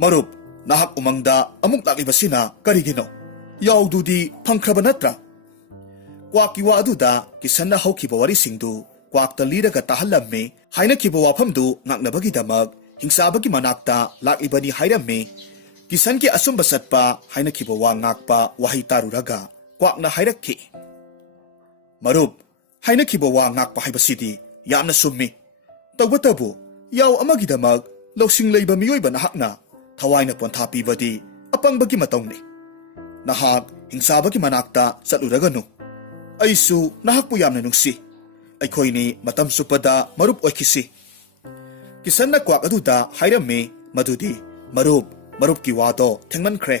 ꯃꯔꯨꯞ, ꯅꯍꯥꯛ ꯎꯃꯪꯗ ꯑꯃꯨꯛ ꯂꯥꯛꯂꯤꯕꯁꯤꯅ ꯀꯔꯤꯒꯤꯅꯣ? ꯌꯥꯎꯗꯨꯗꯤ ꯐꯪꯈ꯭ꯔꯕ ꯅꯠꯇ꯭ꯔꯥ? ꯀ꯭ꯋꯥꯛꯀꯤ ꯋꯥ ꯑꯗꯨꯗ ꯀꯤꯁꯟꯅ ꯍꯧꯈꯤꯕ ꯋꯥꯔꯤꯁꯤꯡꯗꯨ ꯀ꯭ꯋꯥꯛꯇ ꯂꯤꯔꯒ ꯇꯥꯍꯜꯂꯝꯃꯤ꯫ ꯍꯥꯏꯅꯈꯤꯕ ꯋꯥꯐꯝꯗꯨ ꯉꯥꯛꯅꯕꯒꯤꯗꯃꯛ ꯍꯤꯡꯁꯥꯕꯒꯤ ꯃꯅꯥꯛꯇ ꯂꯥꯛꯂꯤꯕꯅꯤ ꯍꯥꯏꯔꯝꯃꯤ꯫ ꯀꯤꯁꯟꯒꯤ ꯑꯆꯨꯝꯕ ꯆꯠꯄ ꯍꯥꯏꯅꯈꯤꯕ ꯋꯥ ꯉꯥꯛꯄ ꯋꯥꯍꯩ ꯇꯥꯔꯨꯔꯒ ꯀ꯭ꯋꯥꯛꯅ ꯍꯥꯏꯔꯛꯈꯤ, ꯃꯔꯨꯞ, ꯍꯥꯏꯅꯈꯤꯕ ꯋꯥ ꯉꯥꯛꯄ ꯍꯥꯏꯕꯁꯤꯗꯤ ꯌꯥꯝꯅ ꯆꯨꯝꯃꯤ꯫ ꯇꯧꯕꯇꯕꯨ ꯌꯥꯎ ꯑꯃꯒꯤꯗꯃꯛ ꯂꯧꯁꯤꯡ ꯂꯩꯕ ꯃꯤꯑꯣꯏꯕ ꯅꯍꯥꯛꯅ ꯊꯋꯥꯏꯅ ꯄꯣꯟꯊꯥ ꯄꯤꯕꯗꯤ ꯑꯄꯪꯕꯒꯤ ꯃꯇꯧꯅꯤ꯫ ꯅꯍꯥꯛ ꯍꯤꯡꯁꯥꯕꯒꯤ ꯃꯅꯥꯛꯇ ꯆꯠꯂꯨꯔꯒꯅꯨ꯫ ꯑꯩꯁꯨ ꯅꯍꯥꯛꯄꯨ ꯌꯥꯝꯅ ꯅꯨꯡꯁꯤ꯫ ꯑꯩꯈꯣꯏꯅꯤ ꯃꯇꯝ ꯆꯨꯞꯄꯗ ꯃꯔꯨꯞ ꯑꯣꯏꯈꯤꯁꯤ꯫ ꯀꯤꯁꯟꯅ ꯀ꯭ꯋꯥꯛ ꯑꯗꯨꯗ ꯍꯥꯏꯔꯝꯃꯤ ꯃꯗꯨꯗꯤ Marup ki wado thengman khre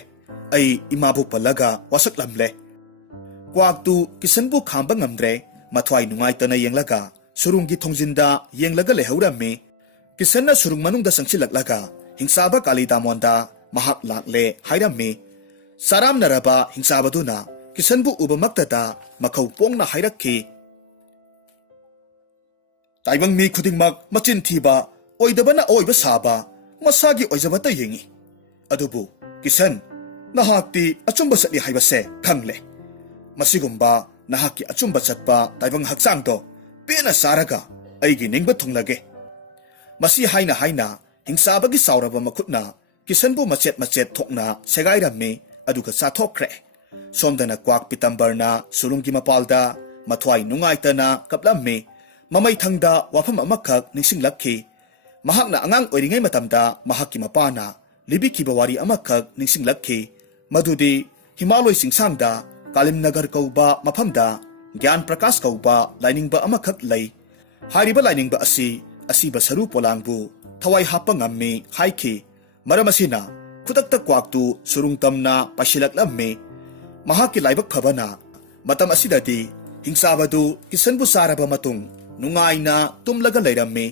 ai imabu palaga wasak lamle kwak tu kisan bu khamba ngamdre mathwai nungai tana yenglaga surung gi thongjinda yenglaga lehaurammi kisan na surung manungda sangchilaklaga hingsaba kalidamonda mahak lakle hairammi saram naraba hingsabaduna kisan bu ubamaktada makhau pongna hairakki taibang mi khudingmak machin thiba oidabana oiba saba masagi oijabata yengi adubu kisan nahakti achumba satli haibase khangle masigumba nahaki achumba chatpa taibang haksang do pena saraga aigi ningba thunglage masi haina hingsabagi sauraba makhutna kisanbu machet thokna segairamme aduga sathokre somdana kwak pitambarna surungi mapalda mathwai nungaitana kaplamme mamai thangda wafam amakhak ningsinglakhi mahakna angang oiringai matamda mahakki mapana libikiba wari amakhak ningsinglakhi madudi himaloi singsangda kalimnagar kauba mafamda gyan prakash kauba lainingba amakhak lei hariba lainingba asiba saru polangbu thawai hapa ngammi haiki maramasina khutakta kwaktu surungtamna pasilaklammi mahakki laibak phabana matam asidadi hingsabadu kisanbu saraba matung nungaina tumlaga leirammi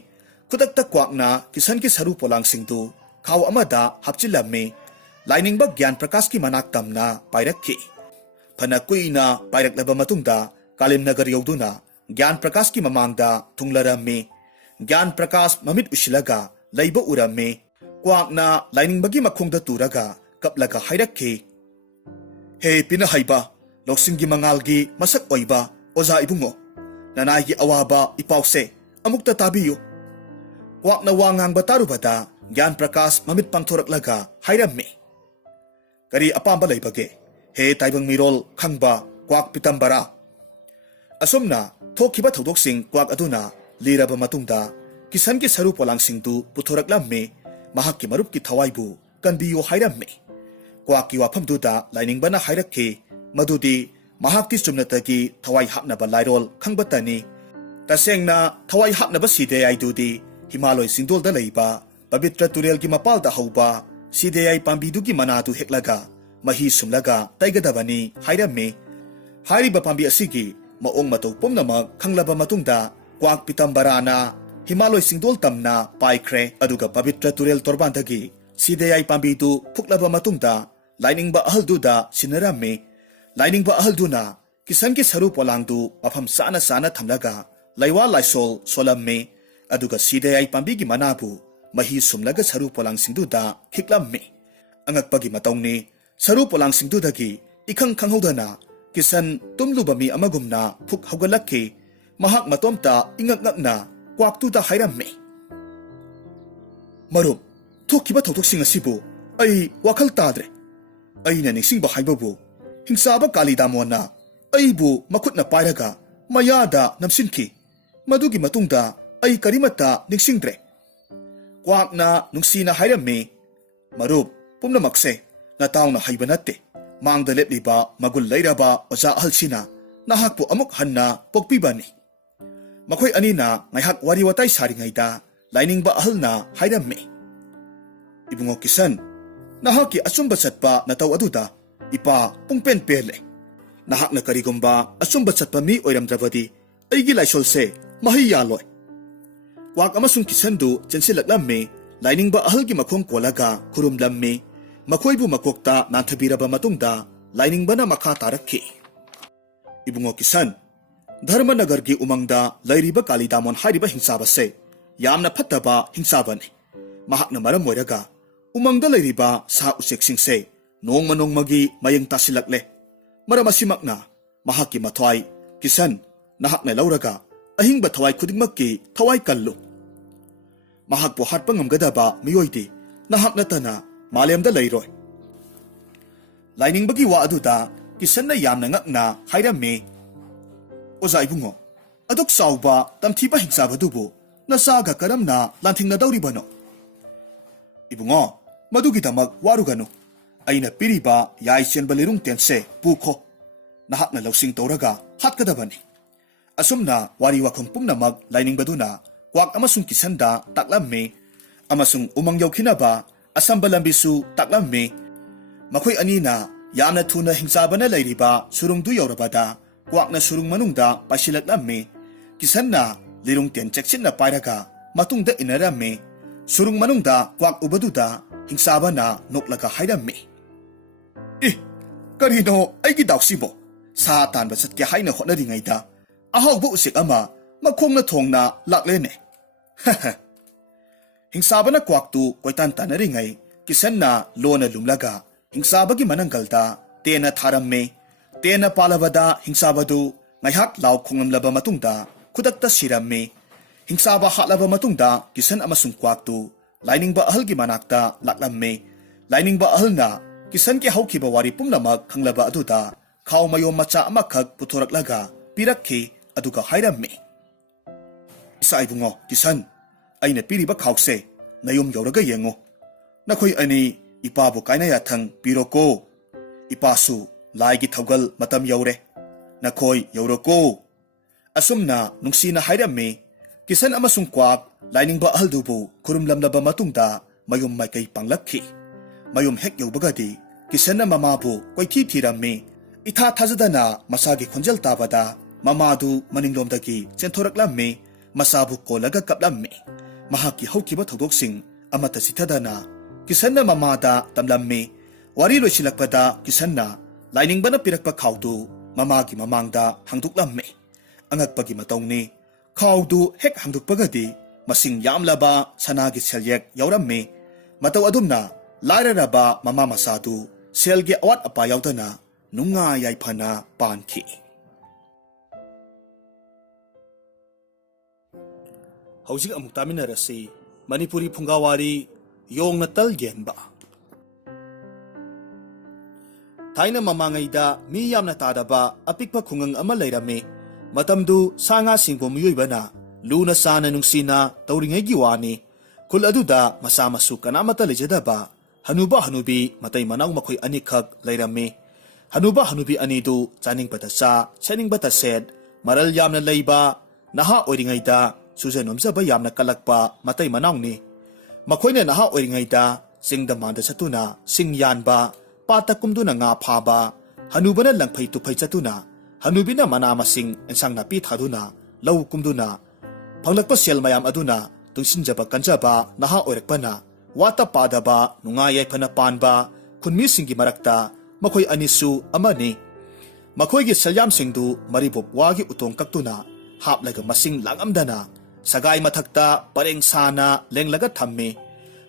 khutakta kwakna kisan ki saru polang singdu khaw amada hapchilammi lainingba gyan prakash ki manak tamna pairakki phana kuina pairaklaba matungda kalimnagar yoduna gyan prakash ki mamangda thunglarammi gyan prakash mamit usilaga leiba urammi kwakna lainingbagi makhongda turaga kaplaga hairakki he pina haiba loksingi mangalgi masak oiba oza ibungo nanai awaba ipause amukta tabiyo kwakna wangang batarubada gyan prakash mamit pangthoraklaga hairammi kari apamba leibage he taibang mirol khangba kwak pitambara asomna thokiba thodok kwak aduna liraba matungda kisan ki saru polang singtu puthoraklammi mahakki marup ki thawaibu kanbiyo hairammi kwak ki wafamduda lainingbana hairakki madudi mahakti chumnatagi thawai hapnaba lairol khangbatani tasengna thawai hapnaba side aidudi himaloi singdolda leiba pavitra turel ki mapalda hauba sideyai pambidugi manadu heklaga mahi sumlaga taigadabani hairammi hairiba pambi asigi maong matau pomnamak khanglaba matungda kwak pitambarana himaloi singdol tamna paikre aduga pavitra turel torbandagi sideyai pambidu phuklaba matungda lainingba ahalduda sinarammi lainingba ahalduna kisan ki saru polangdu mafam sana thamlaga laiwa laisol solammi aduga sideyai pambigi manabu mahi sumlaga saru polang singduda khiklammi angakpagi matongni saru polang singdudagi ikhang khanghodana kisan tumluba mi amagumna phuk haugalakki mahak matomta ingakngakna kwaktuda hairammi marup thokiba thotoksing asibu ai wakhal tadre aina ningsingba haibabu hingsaba kalidamona aibu makhutna pairaga mayada namsinki madugi matungda ai karimata ningsingdre kwakna nungsina hairammi marup pumnamakse natawna haibanatte mangda lepliba magul leiraba oza ahalsina nahakpu amuk hanna pokpibani makhoi anina ngaihak wari watai saringaida lainingba ahalna hairammi ibungo kisan nahaki asumba chatpa nataw aduda ipa pungpen pele nahakna karigumba asumba chatpa mi oiramdrabadi aigi laisolse mahi yaloi kwak amasung kisandu chensilaklammi lainingba ahalgi makhong kolaga khurumlammi makhoibu makokta nanthabiraba matungda lainingbana makha tarakki ibungo kisan dharma nagargi umangda lairiba kalidamon hariba hingsabase yamna phattaba hingsabani mahakna maram moiraga umangda lairiba sa useksingse nongmagi mayeng tasilakle maramasimakna mahaki mathwai kisan nahakna lauraga ahingba thawai khudingmakki thawai kallu mahakpo hatpa ngamgadaba miyoidi nahakna tana malemda leiroi lainingbagi wa aduda kisanna yamna ngakna hairammi oza ibungo adok sauba tamthiba hingsabadubu nasaga karamna lanthingna dauribano ibungo madugi damak warugano aina piriba yaisen balirung tense pukho nahakna lausing toraga hatkadabani asumna wari wakhum pumnamak lainingbaduna kwak amasung kisanda taklamme amasung umang yaukhinaba asamba lambisu taklammi. Makhoi anina yamna thuna hingsabana leiriba surungdu yaurabada kwakna surung manungda pasilaklammi. Kisanna lirung ten cheksinna pairaga matungda inarammi. Surung manungda kwak ubaduda hingsabana noklaga hairammi. Karino aigi dawsibo sa tanba satke haina hotnaringaida ahawbu usik ama makhongna thongna laklene. Hingsabana kwaktu koitan tanaringai kisanna lona lumlaga hingsabagi mananggalda tena tharamme. Tena palabada hingsabadu ngaihak law khongamlaba matungda khudakta siramme. Hingsaba hatlaba matungda kisan amasung kwaktu lainingba ahalgi manakta laklamme. Lainingba ahalna kisan ke haukiba wari pumnamak khanglaba aduda khaw mayom macha amakhak puthораklaga pirakhi aduga hairamme. Isa ibungo kisan aina piriba khawse nayom yauraga yengo. Nakhoi ani ipabu kaina yathang piroko. Ipasu laigi thaugal matam yaure. Nakhoi yauroko. Asumna nungsina hairamme. Kisan amasung kwak lainingba ahaldubu kurumlamlaba matungda mayom maikai panglakhi. Mayom hek yaubagadi kisan mamabu koithi thiramme. Itha thajadana masagi khonjal tabada mamadu maninglomdagi chenthораklamme. Masabu kolaga kaplamme. Mahaki haukiba thaudoksing amata sithadana kisanna mamada tamlamme. Wari loisilakpada kisanna lainingbana pirakpa khawdu mamagi mamangda hangduklamme. Angakpagi matongni khawdu hek hangdukpagadi masing yamlaba sanagi selyek yauramme. Mataw adumna lairaraba mama masadu selge awat apa yaudana nunga yaipana pankhi. Hauzik amuk taminarasi Manipuri Phunga Wari yong natal genba. Thaina mamangayda mi yamna tadaba apikpa khungang ama leirame. Matamdu sanga singbo MIOIBA na luna sana nungsina tauringay giwani. Kul aduda masamasu kanamata lejadaba hanuba hanubi matay manaw makoy anikhak leirame. Hanuba hanubi anidu chaning batasa chaning batased maral yamna leiba naha oiringayda sujanomzaba yamna kalakpa matay manaw ni. Makoyna naha oiringayda singdamanda satuna singyanba patakumduna nga phaba hanubana langphai tuphay satuna hanubina manamasing ensang napi thaduna law kumduna panglakpa sel mayam aduna tungsinjaba kanjaba naha oirakpana wata padaba nungayay phana panba khunmi singi marakta makoy anisu amani. Makoygi salyam singdu maribop wagi utong kaktuna haplaga masing langamdana sagay mathakta pareng sana lenglaga thamme.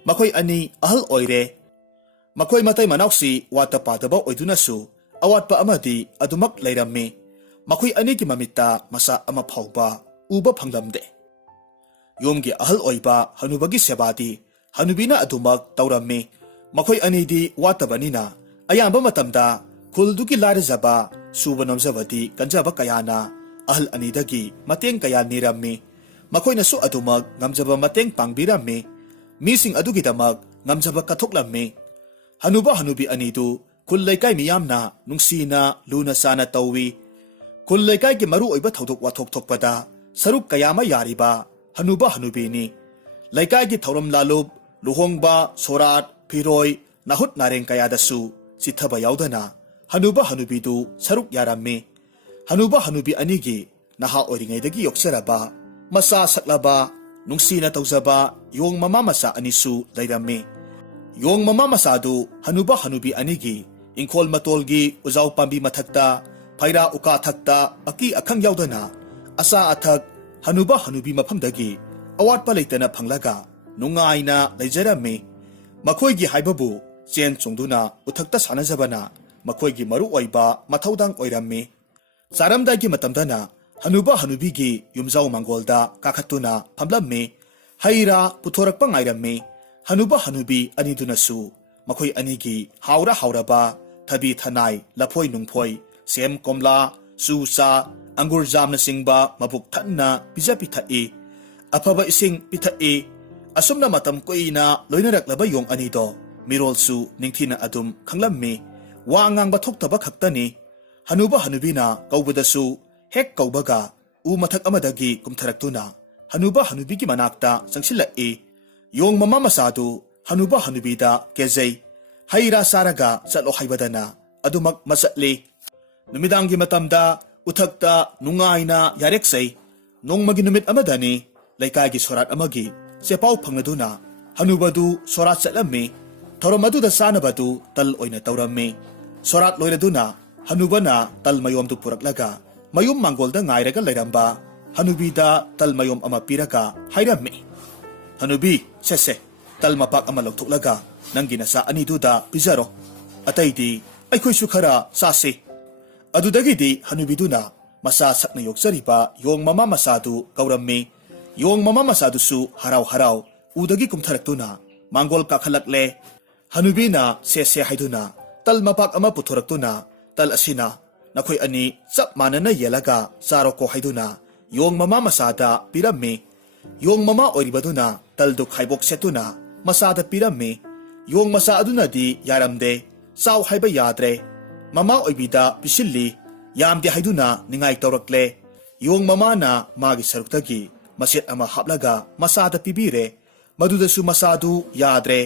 Makoy ani ahal oire. Makoy matay manausi wata padaba oidunasu awatpa amadi adumak leiramme. Makoy ani ki mamita masa ama phawba uba phanglamde. Yomgi ahal oiba hanubagi sebadi hanubina adumak tauramme. Makoy ani di watabanina ayamba matamda khuldugi larizaba suba namzawadi kanjaba kayana ahal anidagi mateng kaya niramme. Makoy nasu adumak ngamjaba mateng pangbiramme. Mising adugidamak ngamjaba kathoklamme. Hanuba hanubi anidu kullaykay miyamna nungsina luna sana tawi. Kullaykay ki maru oiba thaudok wathok thokpada saruk kayama yariba hanuba hanubini. Laykay ki thauram lalub luhongba sorat piroi nahut nareng kayadasu sithaba yaudana hanuba hanubidu saruk yaramme. Hanuba hanubi anigi naha oiringaydagi yoksaraba masa saklaba nungsina tawzaba yong mama masa anisu layramme. Yong mama masadu hanuba hanubi anigi ingkol matolgi uzaw pambi mathakta phaira uka thakta aki akhang yaudana asa athak hanuba hanubi maphamdagi awat palaitana phanglaga nungaina leijaramme. Makoygi haibabu chen chungduna uthakta sanajabana makoygi maru oiba mathaudang oiramme. Saramdagi matamdana hanuba hanubigi yumzaw mangolda kakhatuna phamlamme. Haira puthorakpa ngairamme. Hanuba hanubi anidunasu makoy anigi haura hauraba thabi thanai laphoi nungphoi sem komla susa angur jamna singba mabuk thanna pija pithai afaba ising pithai asumna matam koina loinaraklaba yong anido mirolsu ningthina adum khanglamme. Wa ngang bathoktaba khaktani hanuba hanubina kaubadasu hek kaubaga u mathak amadagi kumtharaktuna hanuba hanubigi manakta sangsilai. Yong mama masadu hanuba hanubida kezei haira saraga chatlo haibadana adumak masatli numidangi matamda uthakta nungaina yareksei nongmagi numit amadani laikagi sorat amagi sepau phangladuna hanubadu sorat chatlammi thoramadu da sanabadu tal oina tawrammi sorat loiraduna hanubana tal mayom du puraklaga mayum mangolda ngairaga lairamba hanubida tal mayom ama piraka hairammi hanubi sese tal mapak ama loktuklaga nangi nasa aniduda pizaro ataidi aikhoi su khara sase adudagidi hanubiduna masa sakna yoksariba yong mama masadu kaurammi yong mama masadu su harau harau udagi kumtharaktuna mangol kakhalakle hanubina sese haiduna tal mapak ama puthuraktuna tal asina nakhoi ani chap manana yelaga saroko haiduna yong mama masada pirammi yong mama oiribaduna tal du khaibok setuna masada pirammi yong masa aduna di yaramde saw haiba yadre mama oibida pisilli yamde haiduna ningai tawrakle yong mama na magi saruktagi maset ama haplaga masada pibire madudasu masadu yadre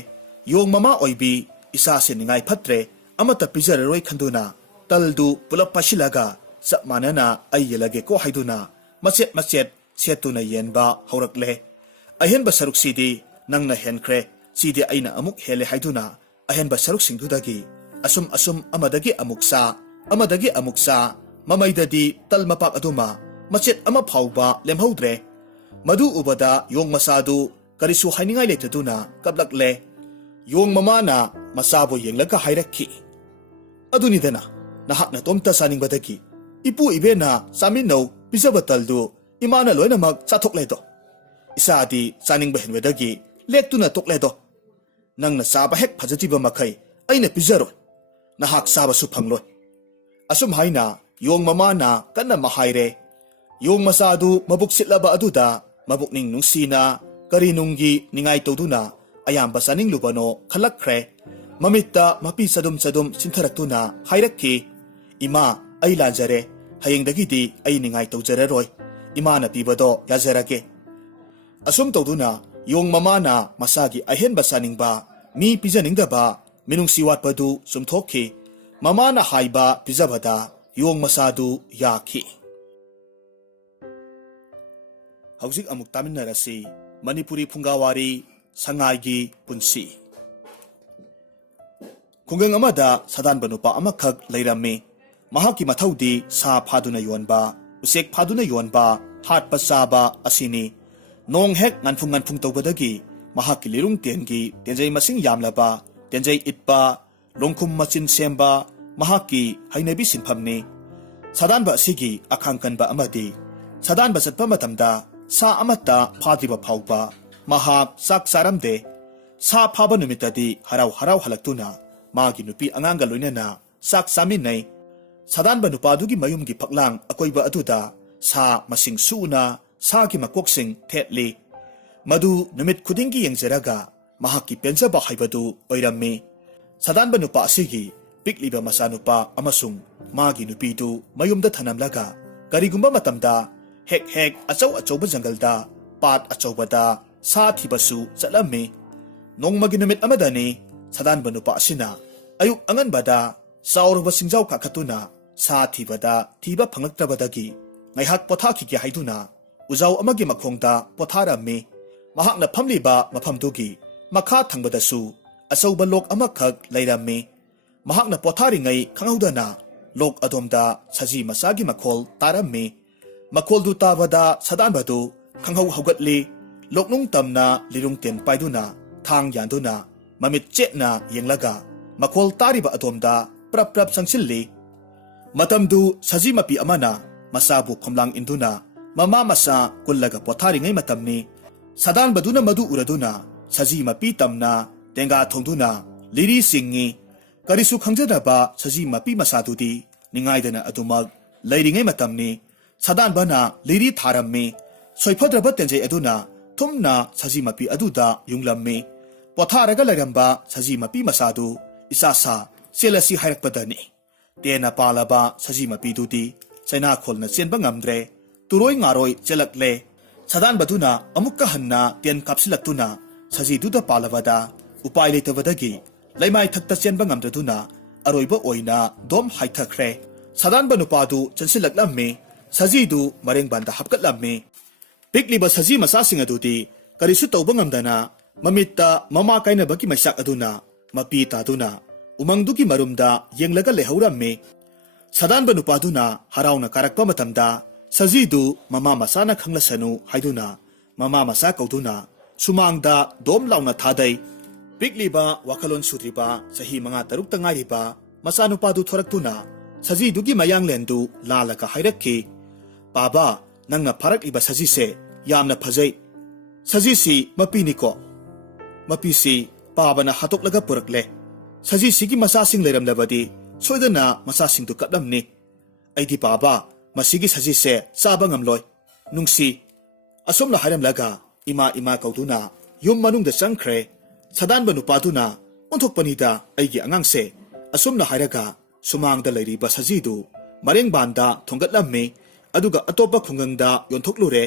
yong mama oibi isa se ningai phatre amata pizareroi khanduna taldu pulap pasilaga sapmanana ayyelage ko haiduna maset maset setuna yenba haurakle ahenba saruk sidi nangna henkre sidi aina amuk hele haiduna ahenba saruk singdudagi asum asum amadagi amuksa mamaidadi talmapak aduma maset ama phauba lemhaudre madu ubada yong masadu karisu hainingai letaduna kablakle yong mamana masabo yenglaga hairakhi adunidana nahakna tomta saningbadagi ipu ibena saminno pisabataldu imana loinamak chathokledo isadi saningba henwedagi lektuna tokledo nangna saba hek phajatiba makhai aina pizaro nahak saba su phangloi asum haina yong mamana kanna mahaire yong masadu mabuk sitlaba aduda mabukning nungsina karinunggi ningai toduna ayamba saning lubano khalakkhre mamitta mapi sadum sintharakuna hairakhi ima ai lanjare hayengdagidi ai ningai tawjararoi imana pibado yazarage asum toduna yong mamana masagi ahenba saningba mi pijaningdaba minung siwatpadu sumthokhi mamana haiba pijabada yong masadu yakhi haujik amuk taminarasi manipuri phunga wari sangaigi punsi khungang amada sadanba nupa amakhak leirammi mahaki mathaudi sa phaduna yonba usek phaduna yonba hatpa saba asini nong hek nganphung tawbadagi mahaki lirung tengi tenjai masing yamlaba tenjai itpa longkhum machin semba mahaki hainabi sinphamni sadanba asigi akhangkanba amadi sadanba satpa matamda sa amata phadriba phauba mahak sak saramde sa phaba numitadi harau halaktuna magi nupi anganga loinana sak saminai sadanba nupadugi mayumgi phaklang akoiba aduda sa masing suuna sagi makoksing thetli madu numit khudingi yengjaraga mahaki penjaba haibadu oirammi sadanba nupa asigi pikliba masanupa amasung magi nupidu mayumda thanamlaga karigumba matamda hek achauba jangalda pat achaubada sa thibasu chatlammi nongmagi numit amadani sadanba nupa asina ayuk anganbada saurba singjau kakhatuna sa thibada thiba phanglaktabadagi ngaihak pothakhi haiduna uzau amagi makhongda potharammi mahakna phamliba maphamdugi makha thangbadasu achauba lok amakhak leirammi mahakna potharingai khanghaudana lok adomda saji masagi makhol tarammi makhol du tabada sadanbadu khanghau haugatli loknung tamna lirung ten paiduna thang yanduna mamit chetna yenglaga makhol tariba adomda prap sangsilli matamdu saji mapi amana masabu khomlang induna mama masa kullaga potharingai matamni sadanbaduna madu uraduna saji mapi tamna tenga thongduna liri singi karisu khangjanaba saji mapi masadudi ningaidana adumak leiringai matamni sadanbana liri tharammi soifadraba tenjai aduna thumna saji mapi aduda yunglammi potharaga lairamba saji mapi masadu isasa selasi hairakpadani tena palaba saji mapi dudi saina kholna chenba ngamdre turoi ngaroi chelakle sadanbaduna amukka hanna ten kapsilaktuna saji duda palabada upai leitavadagi leimai thakta chenba ngamdaduna aroiba oina dom haithakre sadanba nupadu chansilaklammi sajidu marengbanda hapkatlammi pikliba saji masasing adudi karisu tauba ngamdana mamitta mama kainabaki maisak aduna mapi taduna umangdugi marumda yenglaga lehaurammi sadanba nupaduna harauna karakpa matamda sajidu mama masana khanglasanu haiduna mama masa kauduna sumangda dom launa thadai pikliba wakalon sudriba sahi manga taruk tangariba masanupadu thoraktuna sajidugi mayanglendu lalaka hairakki baba nangna pharakliba sajise yamna phajai sajisi mapiniko mapisi pabana hatoklaga purakle sajisigi masasing leiramlabadi soidana masasing du katlamni aidi baba masigi sajise saba ngamloi nungsi asomna hairamlaga ima kauduna yum manungda changkhre sadanba nupaduna onthokpanida aigi angangse asomna hairaga sumangda leiriba sajidu marengbanda thongatlammi aduga atopa khungangda yontoklure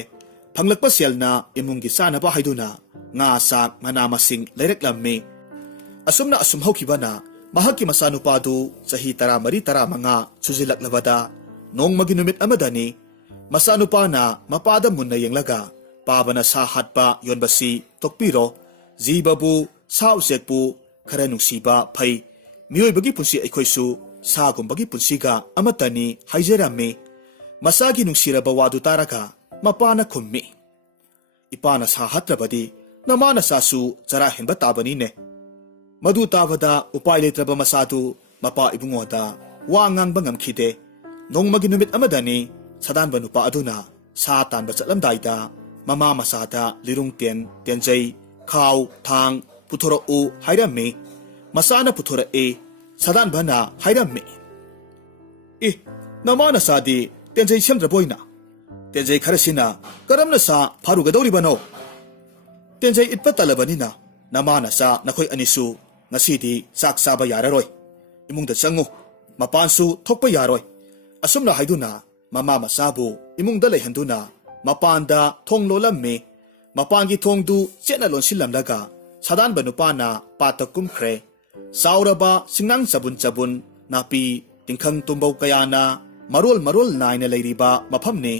phanglakpa selna imungi sanaba haiduna nga sak mana masing leiraklammi asomna asum haukibana mahaki masanupadu sahi 13-15 sujilaklabada nongmagi numit amadani masanupana mapada munna yenglaga pabana sa hatpa yonbasi tokpiro jibabu sa usekpu khara nungsiba phai mioibagi punsi aikhoisu sa gumbagi punsiga amatani haijarammi masagi nungsiraba wadu taraka mapana khummi ipana sa hatrabadi namana sasu chara henba tabani ne madu tabada upai letraba masadu mapa ibungoda wa ngangbang ngamkhide nongmagi numit amadani sadanba nupa aduna sa tanba chatlamdaida mama masada lirung tenjai khaw thang puthora u hairammi masana puthora e sadan bana hairammi namana sadi tenjai semdraboina tenjai kharasina karamna sa pharugadoribano tenjai itpatalabani namana sa nakhoi anisu ngasidi sak saba yararoi imungda changu mapansu thokpa yaroi asumna haiduna mama masabu imungda leihanduna mapanda thonglolammi mapangi thongdu chetna lonsilamlaga sadanba nupana patakumkhre sauraba singnang chabun napi tingkhang tumbau kayana marol naina leiriba maphamne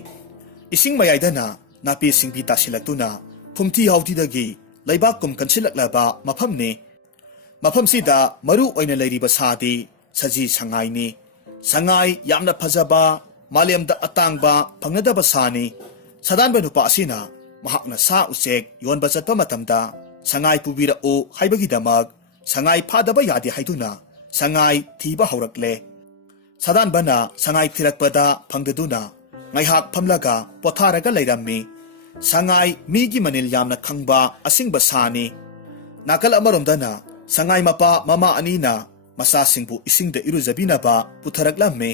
ising mayaidana napi singpi tasilaktuna phumthi hautidagi leibak kansilaklaba maphamne maphamsida maru oina leiriba sadi saji sangaini sangai yamna phajaba malemda atangba phangnadaba sani sadanba nupa asina mahakna sa usek yonba chatpa matamda sangai pubira o haibagi damak sangai phadaba yadi haiduna sangai thiba haurakle sadanbana sangai thirakpada phangdaduna ngaihak phamlaga potharaga leirammi sangai migi manil yamna khangba asingba sani nakal amaromdana sangai mapa mama anina masasingbu isingda irujabinaba putharaklamme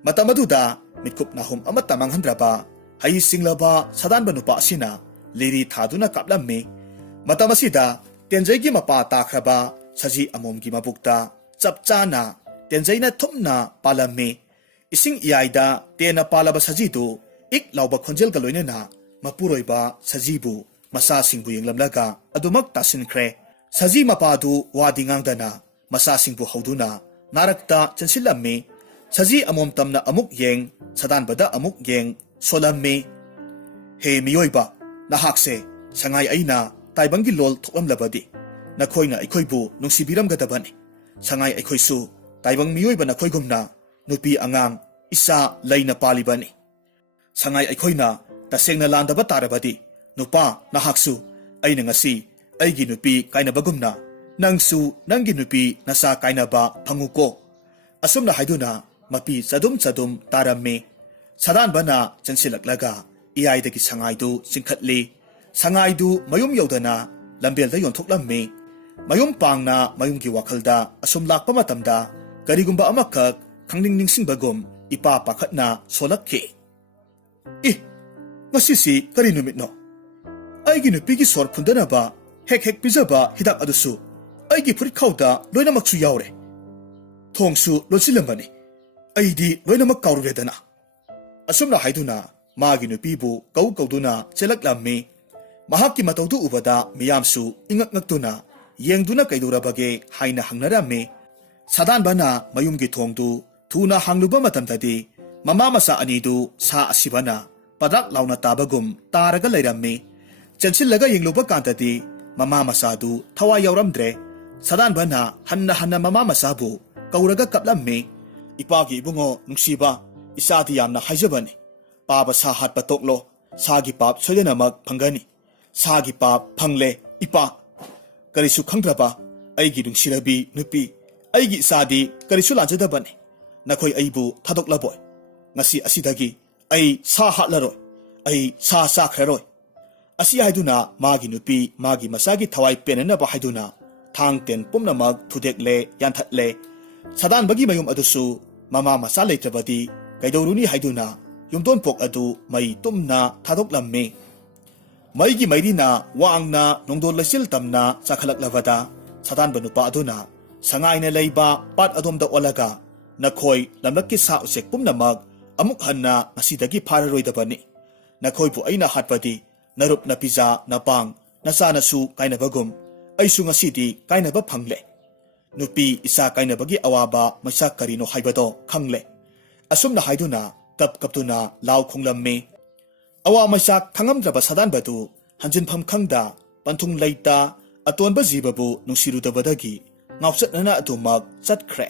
matamaduda mitkup nahum amata manghandraba hai singlaba sadanba nupa asina liri thaduna kaplammi matamasida tenjaigi mapa takhraba saji amomgi mabukta chapchana tenjaina thumna palammi ising iyaida tena palaba sajidu ik lauba khonjel galoinena mapuroiba sajibu masa singbu yenglamlaga adumak tasinkhre saji mapadu wadingangdana masa singbu hauduna narakta chansilammi saji amom tamna amuk yeng sadanbada amuk yeng solammi he mioiba nahakse sangai aina taibangi lol thoklamlabadi nakhoina aikhoibu nungsibiramgadabani sangai aikhoisu taibang mioiba nakhoigumna nupi angang isa laina palibani sangai aikhoina tasengna landaba tarabadi nupa nahaksu aina ngasi aigi nupi kainabagumna nangsu nangi nupi nasa kainaba phanguko asumna haiduna mapi chadum tarammi sadanbana chansilaklaga iyaidagi sangaidu singkhatli sangaidu mayum yaudana lambelda yonthoklammi mayum pangna mayumgi wakhalda asum lakpa matamda karigumba amakak khangning ningsingbagum ipa pakhatna solakki ngasisi kari numitno aigi nupigi sor phundanaba hek pijaba hidak adusu aigi furit khawda loinamaksu yaure thongsu lonsilambani aidi loinamak kaururedana asumna haiduna magi nupibu kauduna chelaklammi mahakki mataudu ubada miyamsu ingak ngaktuna ꯌꯦꯡꯗꯨꯅ ꯀꯩꯗꯧꯔꯕꯒꯦ ꯍꯥꯏꯅ ꯍꯪꯅꯔꯝꯃꯤ꯫ ꯁꯥꯗꯥꯟꯕꯅ ꯃꯌꯨꯝꯒꯤ ꯊꯣꯡꯗꯨ ꯊꯨꯅ ꯍꯥꯡꯂꯨꯕ ꯃꯇꯝꯗꯗꯤ ꯃꯃꯥ ꯃꯆꯥ ꯑꯅꯤꯗꯨ ꯁꯥ ꯑꯁꯤꯕꯅ ꯄꯗ꯭ꯔꯥꯛ ꯂꯥꯎꯅ ꯇꯥꯕꯒꯨꯝ ꯇꯥꯔꯒ ꯂꯩꯔꯝꯃꯤ꯫ ꯆꯦꯟꯁꯤꯜꯂꯒ ꯌꯦꯡꯂꯨꯕ ꯀꯥꯟꯗꯗꯤ ꯃꯃꯥ ꯃꯆꯥꯗꯨ ꯊꯋꯥꯏ ꯌꯥꯎꯔꯝꯗ꯭ꯔꯦ꯫ ꯁꯥꯗꯥꯟꯕꯅ ꯍꯟꯅ ꯃꯃꯥ ꯃꯆꯥꯕꯨ ꯀꯧꯔꯒ ꯀꯞꯂꯝꯃꯤ꯫ ꯏꯄꯥꯒꯤ ꯏꯕꯨꯡꯉꯣ ꯅꯨꯡꯁꯤꯕ, ꯏꯆꯥꯗꯤ ꯌꯥꯝꯅ ꯍꯥꯏꯖꯕꯅꯤ꯫ ꯄꯥꯕ ꯁꯥ ꯍꯥꯠꯄ ꯇꯣꯛꯂꯣ, ꯁꯥꯒꯤ ꯄꯥꯞ ꯁꯣꯏꯗꯅꯃꯛ ꯐꯪꯒꯅꯤ꯫ ꯁꯥꯒꯤ ꯄꯥꯞ ꯐꯪꯂꯦ ꯏꯄꯥ꯫ ꯀꯔꯤꯁꯨ ꯈꯪꯗ꯭ꯔꯕ ꯑꯩꯒꯤ ꯅꯨꯡꯁꯤꯔꯕꯤ ꯅꯨꯄꯤ, ꯑꯩꯒꯤ ꯏꯆꯥꯗꯤ ꯀꯔꯤꯁꯨ ꯂꯥꯟꯖꯗꯕꯅꯤ꯫ ꯅꯈꯣꯏ ꯑꯩꯕꯨ ꯊꯥꯗꯣꯛꯂꯕꯣꯏ꯫ ꯉꯁꯤ ꯑꯁꯤꯗꯒꯤ ꯑꯩ ꯁꯥ ꯍꯥꯠꯂꯔꯣꯏ, ꯑꯩ ꯁꯥ ꯆꯥꯈ꯭ꯔꯔꯣꯏ꯫ ꯑꯁꯤ ꯍꯥꯏꯗꯨꯅ ꯃꯥꯒꯤ ꯅꯨꯄꯤ ꯃꯥꯒꯤ ꯃꯆꯥꯒꯤ ꯊꯋꯥꯏ ꯄꯦꯟꯅꯅꯕ ꯍꯥꯏꯗꯨꯅ ꯊꯥꯡ ꯇꯦꯟ ꯄꯨꯝꯅꯃꯛ ꯊꯨꯗꯦꯛꯂꯦ, ꯌꯥꯟꯊꯠꯂꯦ꯫ ꯁꯥꯗꯥꯟꯕꯒꯤ ꯃꯌꯨꯝ ꯑꯗꯨꯁꯨ ꯃꯃꯥ ꯃꯆꯥ ꯂꯩꯇ꯭ꯔꯕꯗꯤ ꯀꯩꯗꯧꯔꯨꯅꯤ ꯍꯥꯏꯗꯨꯅ ꯌꯨꯝꯊꯣꯟꯄꯣꯛ ꯑꯗꯨ ꯃꯩ ꯇꯨꯝꯅ ꯊꯥꯗꯣꯛꯂꯝꯃꯤ꯫ ꯃꯩꯒꯤ ꯃꯩꯔꯤꯅ ꯋꯥꯡꯅ ꯅꯣꯡꯗꯣꯟ ꯂꯩꯆꯤꯜ ꯇꯝꯅ ꯆꯥꯈꯠꯂꯛꯂꯕꯗ ꯁꯥꯗꯥꯟꯕ ꯅꯨꯄꯥ ꯑꯗꯨꯅ ꯁꯉꯥꯏꯅ ꯂꯩꯕ ꯄꯥꯠ ꯑꯗꯣꯝꯗ ꯑꯣꯜꯂꯒ ꯅꯈꯣꯏ ꯂꯝꯂꯛꯀꯤ ꯁꯥ ꯎꯆꯦꯛ ꯄꯨꯝꯅꯃꯛ ꯑꯃꯨꯛ ꯍꯟꯅ ꯉꯁꯤꯗꯒꯤ ꯐꯥꯔꯔꯣꯏꯗꯕꯅꯤ꯫ ꯅꯈꯣꯏꯕꯨ ꯑꯩꯅ ꯍꯥꯠꯄꯗꯤ ꯅꯔꯨꯞ ꯅꯄꯤꯖꯥ ꯅꯄꯥꯡ ꯅꯆꯥꯅꯁꯨ ꯀꯥꯏꯅꯕꯒꯨꯝ ꯑꯩꯁꯨ ꯉꯁꯤꯗꯤ ꯀꯥꯏꯅꯕ ꯐꯪꯂꯦ꯫ ꯅꯨꯄꯤ ꯏꯆꯥ ꯀꯥꯏꯅꯕꯒꯤ ꯑꯋꯥꯕ ꯃꯩꯁꯥꯛ ꯀꯔꯤꯅꯣ ꯍꯥꯏꯕꯗꯣ ꯈꯪꯂꯦ꯫ ꯑꯁꯨꯝꯅ ꯍꯥꯏꯗꯨꯅ ꯀꯞꯇꯨꯅ ꯂꯥꯎ ꯈꯣꯡꯂꯝꯃꯤ꯫ ꯑꯋꯥ ꯃꯩꯁꯥꯛ ꯈꯪꯉꯝꯗ꯭ꯔꯕ ꯁꯥꯗꯥꯟꯕꯗꯨ ꯍꯟꯖꯤꯟꯐꯝ ꯈꯪꯗ ꯄꯟꯊꯨꯡ ꯂꯩꯇ ꯑꯇꯣꯟꯕ ꯖꯤꯕꯕꯨ ꯅꯨꯡꯁꯤꯔꯨꯗꯕꯗꯒꯤ ꯉꯥꯎꯆꯠꯅꯅ ꯑꯗꯨꯃꯛ ꯆꯠꯈ꯭ꯔꯦ꯫